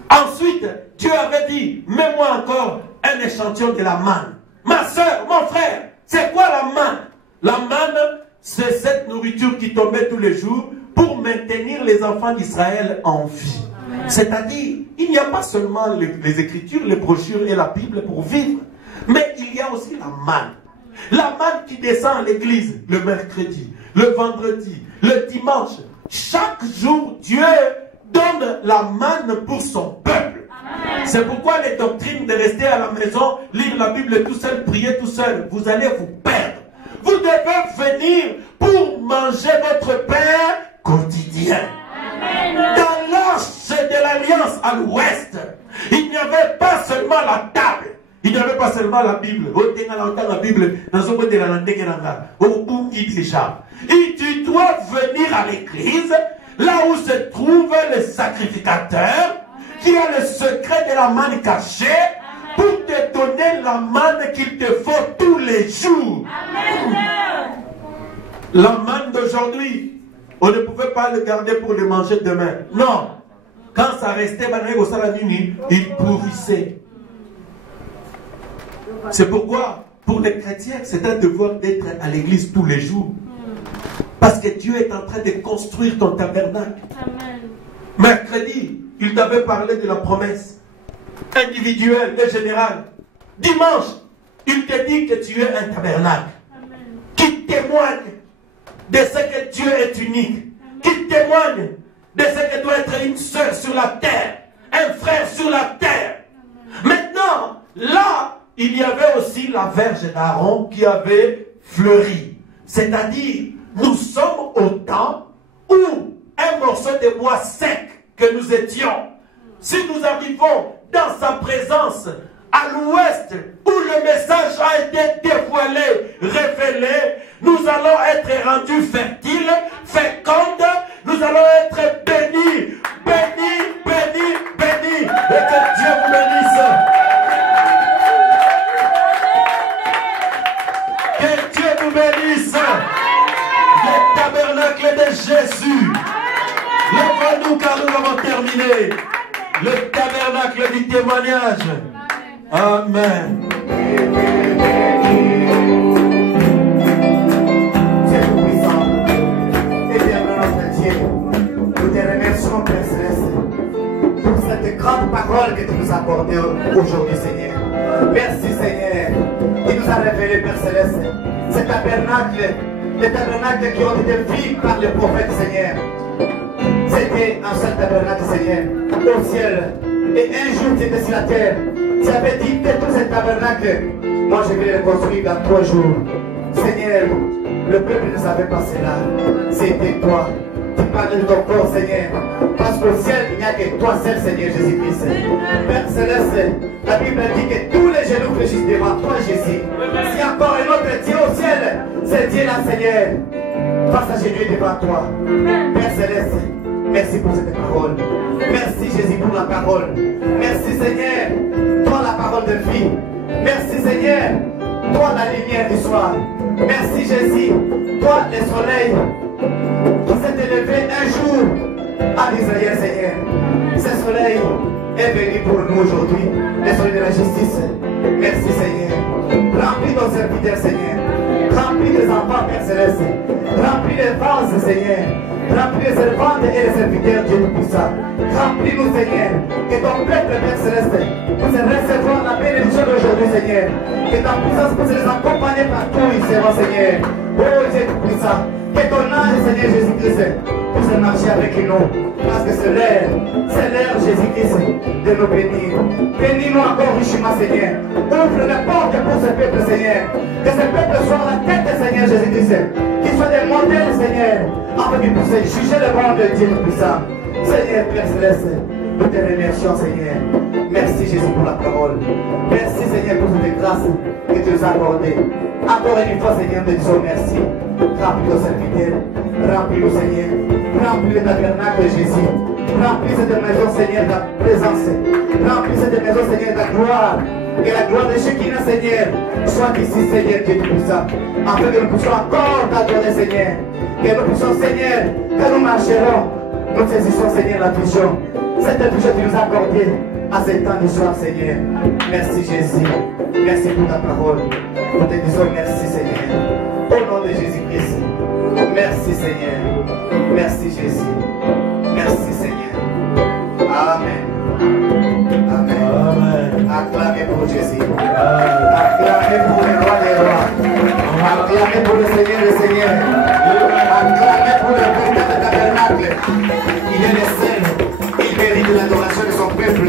Ensuite, Dieu avait dit, mets-moi encore un échantillon de la manne. Ma soeur, mon frère, c'est quoi la manne? La manne, c'est cette nourriture qui tombait tous les jours pour maintenir les enfants d'Israël en vie. C'est-à-dire, il n'y a pas seulement les Écritures, les brochures et la Bible pour vivre, mais il y a aussi la manne. La manne qui descend à l'église le mercredi, le vendredi, le dimanche. Chaque jour, Dieu donne la manne pour son peuple. C'est pourquoi les doctrines de rester à la maison, lire la Bible tout seul, prier tout seul, vous allez vous perdre. Vous devez venir pour manger votre pain quotidien. Dans l'arche de l'alliance. à l'ouest, il n'y avait pas seulement la table, il n'y avait pas seulement la Bible. Et tu dois venir à l'église, là où se trouve le sacrificateur, qui a le secret de la manne cachée, pour te donner la manne qu'il te faut tous les jours. Amen. La manne d'aujourd'hui, on ne pouvait pas le garder pour le manger demain. Non. Quand ça restait, il pourrissait. C'est pourquoi, pour les chrétiens, c'est un devoir d'être à l'église tous les jours. Parce que Dieu est en train de construire ton tabernacle. Amen. Mercredi, il t'avait parlé de la promesse individuelle et générale. Dimanche, il te dit que tu es un tabernacle. Amen. Qui témoigne de ce que Dieu est unique. Amen. Qui témoigne de ce que doit être une sœur sur la terre, un frère sur la terre. Amen. Maintenant, là, il y avait aussi la verge d'Aaron qui avait fleuri. C'est-à-dire, nous sommes au temps où un morceau de bois sec que nous étions, si nous arrivons dans sa présence à l'ouest où le message a été dévoilé, révélé, nous allons être rendus fertiles, fécondes, nous allons être bénis, bénis, bénis, bénis, et que Dieu vous bénisse. Que Dieu vous bénisse. Le tabernacle de Jésus. Lève-nous car nous avons terminé. Le tabernacle du témoignage. Amen. Dieu tout-puissant, éternel notre Dieu, nous te remercions, Père Céleste, pour cette grande parole que tu nous as accordée aujourd'hui, Seigneur. Merci, Seigneur, qui nous a révélé, Père Céleste, ce tabernacle, les tabernacles qui ont été vus par les prophètes, Seigneur. C'était un seul tabernacle, Seigneur, au ciel. Et un jour, tu étais sur la terre. Tu avais dit que tous ces tabernacles, moi je vais les construire dans 3 jours. Seigneur, le peuple ne savait pas cela. C'était toi. Tu parlais de ton corps, Seigneur. Parce qu'au ciel, il n'y a que toi seul, Seigneur Jésus-Christ. Père Céleste, la Bible dit que tous les genoux fléchissent devant toi, Jésus. Si encore un autre Dieu au ciel, c'est Dieu-là, Seigneur. Face à Jésus devant toi. Père Céleste, merci pour cette parole. Merci Jésus pour la parole. Merci Seigneur, toi la parole de vie. Merci Seigneur, toi la lumière du soir. Merci Jésus, toi le soleil qui s'est élevé un jour à Israël, Seigneur. Ce soleil est venu pour nous aujourd'hui, le soleil de la justice. Merci Seigneur. Remplis nos serviteurs, Seigneur. Remplis les enfants, Père Céleste. Remplis les vases, Seigneur. Remplis les servantes et les serviteurs, Dieu Tout-Puissant. Remplis-nous, Seigneur. Que ton peuple, Père Céleste, puisse recevoir la bénédiction d'aujourd'hui, Seigneur. Que ta puissance puisse les accompagner partout, ils seront, Seigneur. Oh Dieu Tout-Puissant. Que ton ange, Seigneur Jésus-Christ, puisse marcher avec nous. Parce que c'est l'heure, Jésus-Christ, de nous bénir. Bénis-nous encore richement, Seigneur. Ouvre les portes pour ce peuple, Seigneur. Que ce peuple soit la tête, Seigneur Jésus-Christ. Qu'il soit des modèles, Seigneur, afin qu'ils puissent juger le monde de Dieu Tout-Puissant. Seigneur, Père Céleste, nous te remercions, Seigneur. Merci, Jésus, pour la parole. Merci, Seigneur, pour cette grâce que tu nous as accordée. Encore une fois, Seigneur, nous te disons merci. Remplis nos serviteurs, remplis-nous, Seigneur. Remplis le tabernacle de Jésus. Remplis cette maison, Seigneur, de ta présence. Remplis cette maison, Seigneur, de ta gloire. Que la gloire de Shekinah, Seigneur, soit ici, Seigneur, Dieu Tout-Puissant. Afin que nous puissions encore t'adorer, Seigneur. Que nous puissions, Seigneur, que nous marcherons. Nous saisissons, Seigneur, la vision. Cette vision que tu nous as accordée à ce temps du soir, Seigneur. Merci, Jésus. Merci pour ta parole. Nous te disons merci, Seigneur. Au nom de Jésus-Christ. Merci, Seigneur. Merci, Jésus. Merci, Seigneur. Amen. Amen. Amen. Acclamez pour Jésus. Acclamez pour le roi des rois. Acclamez pour le Seigneur des seigneurs. Acclamez pour le véritable tabernacle. Il est le seul. Il mérite l'adoration de son peuple.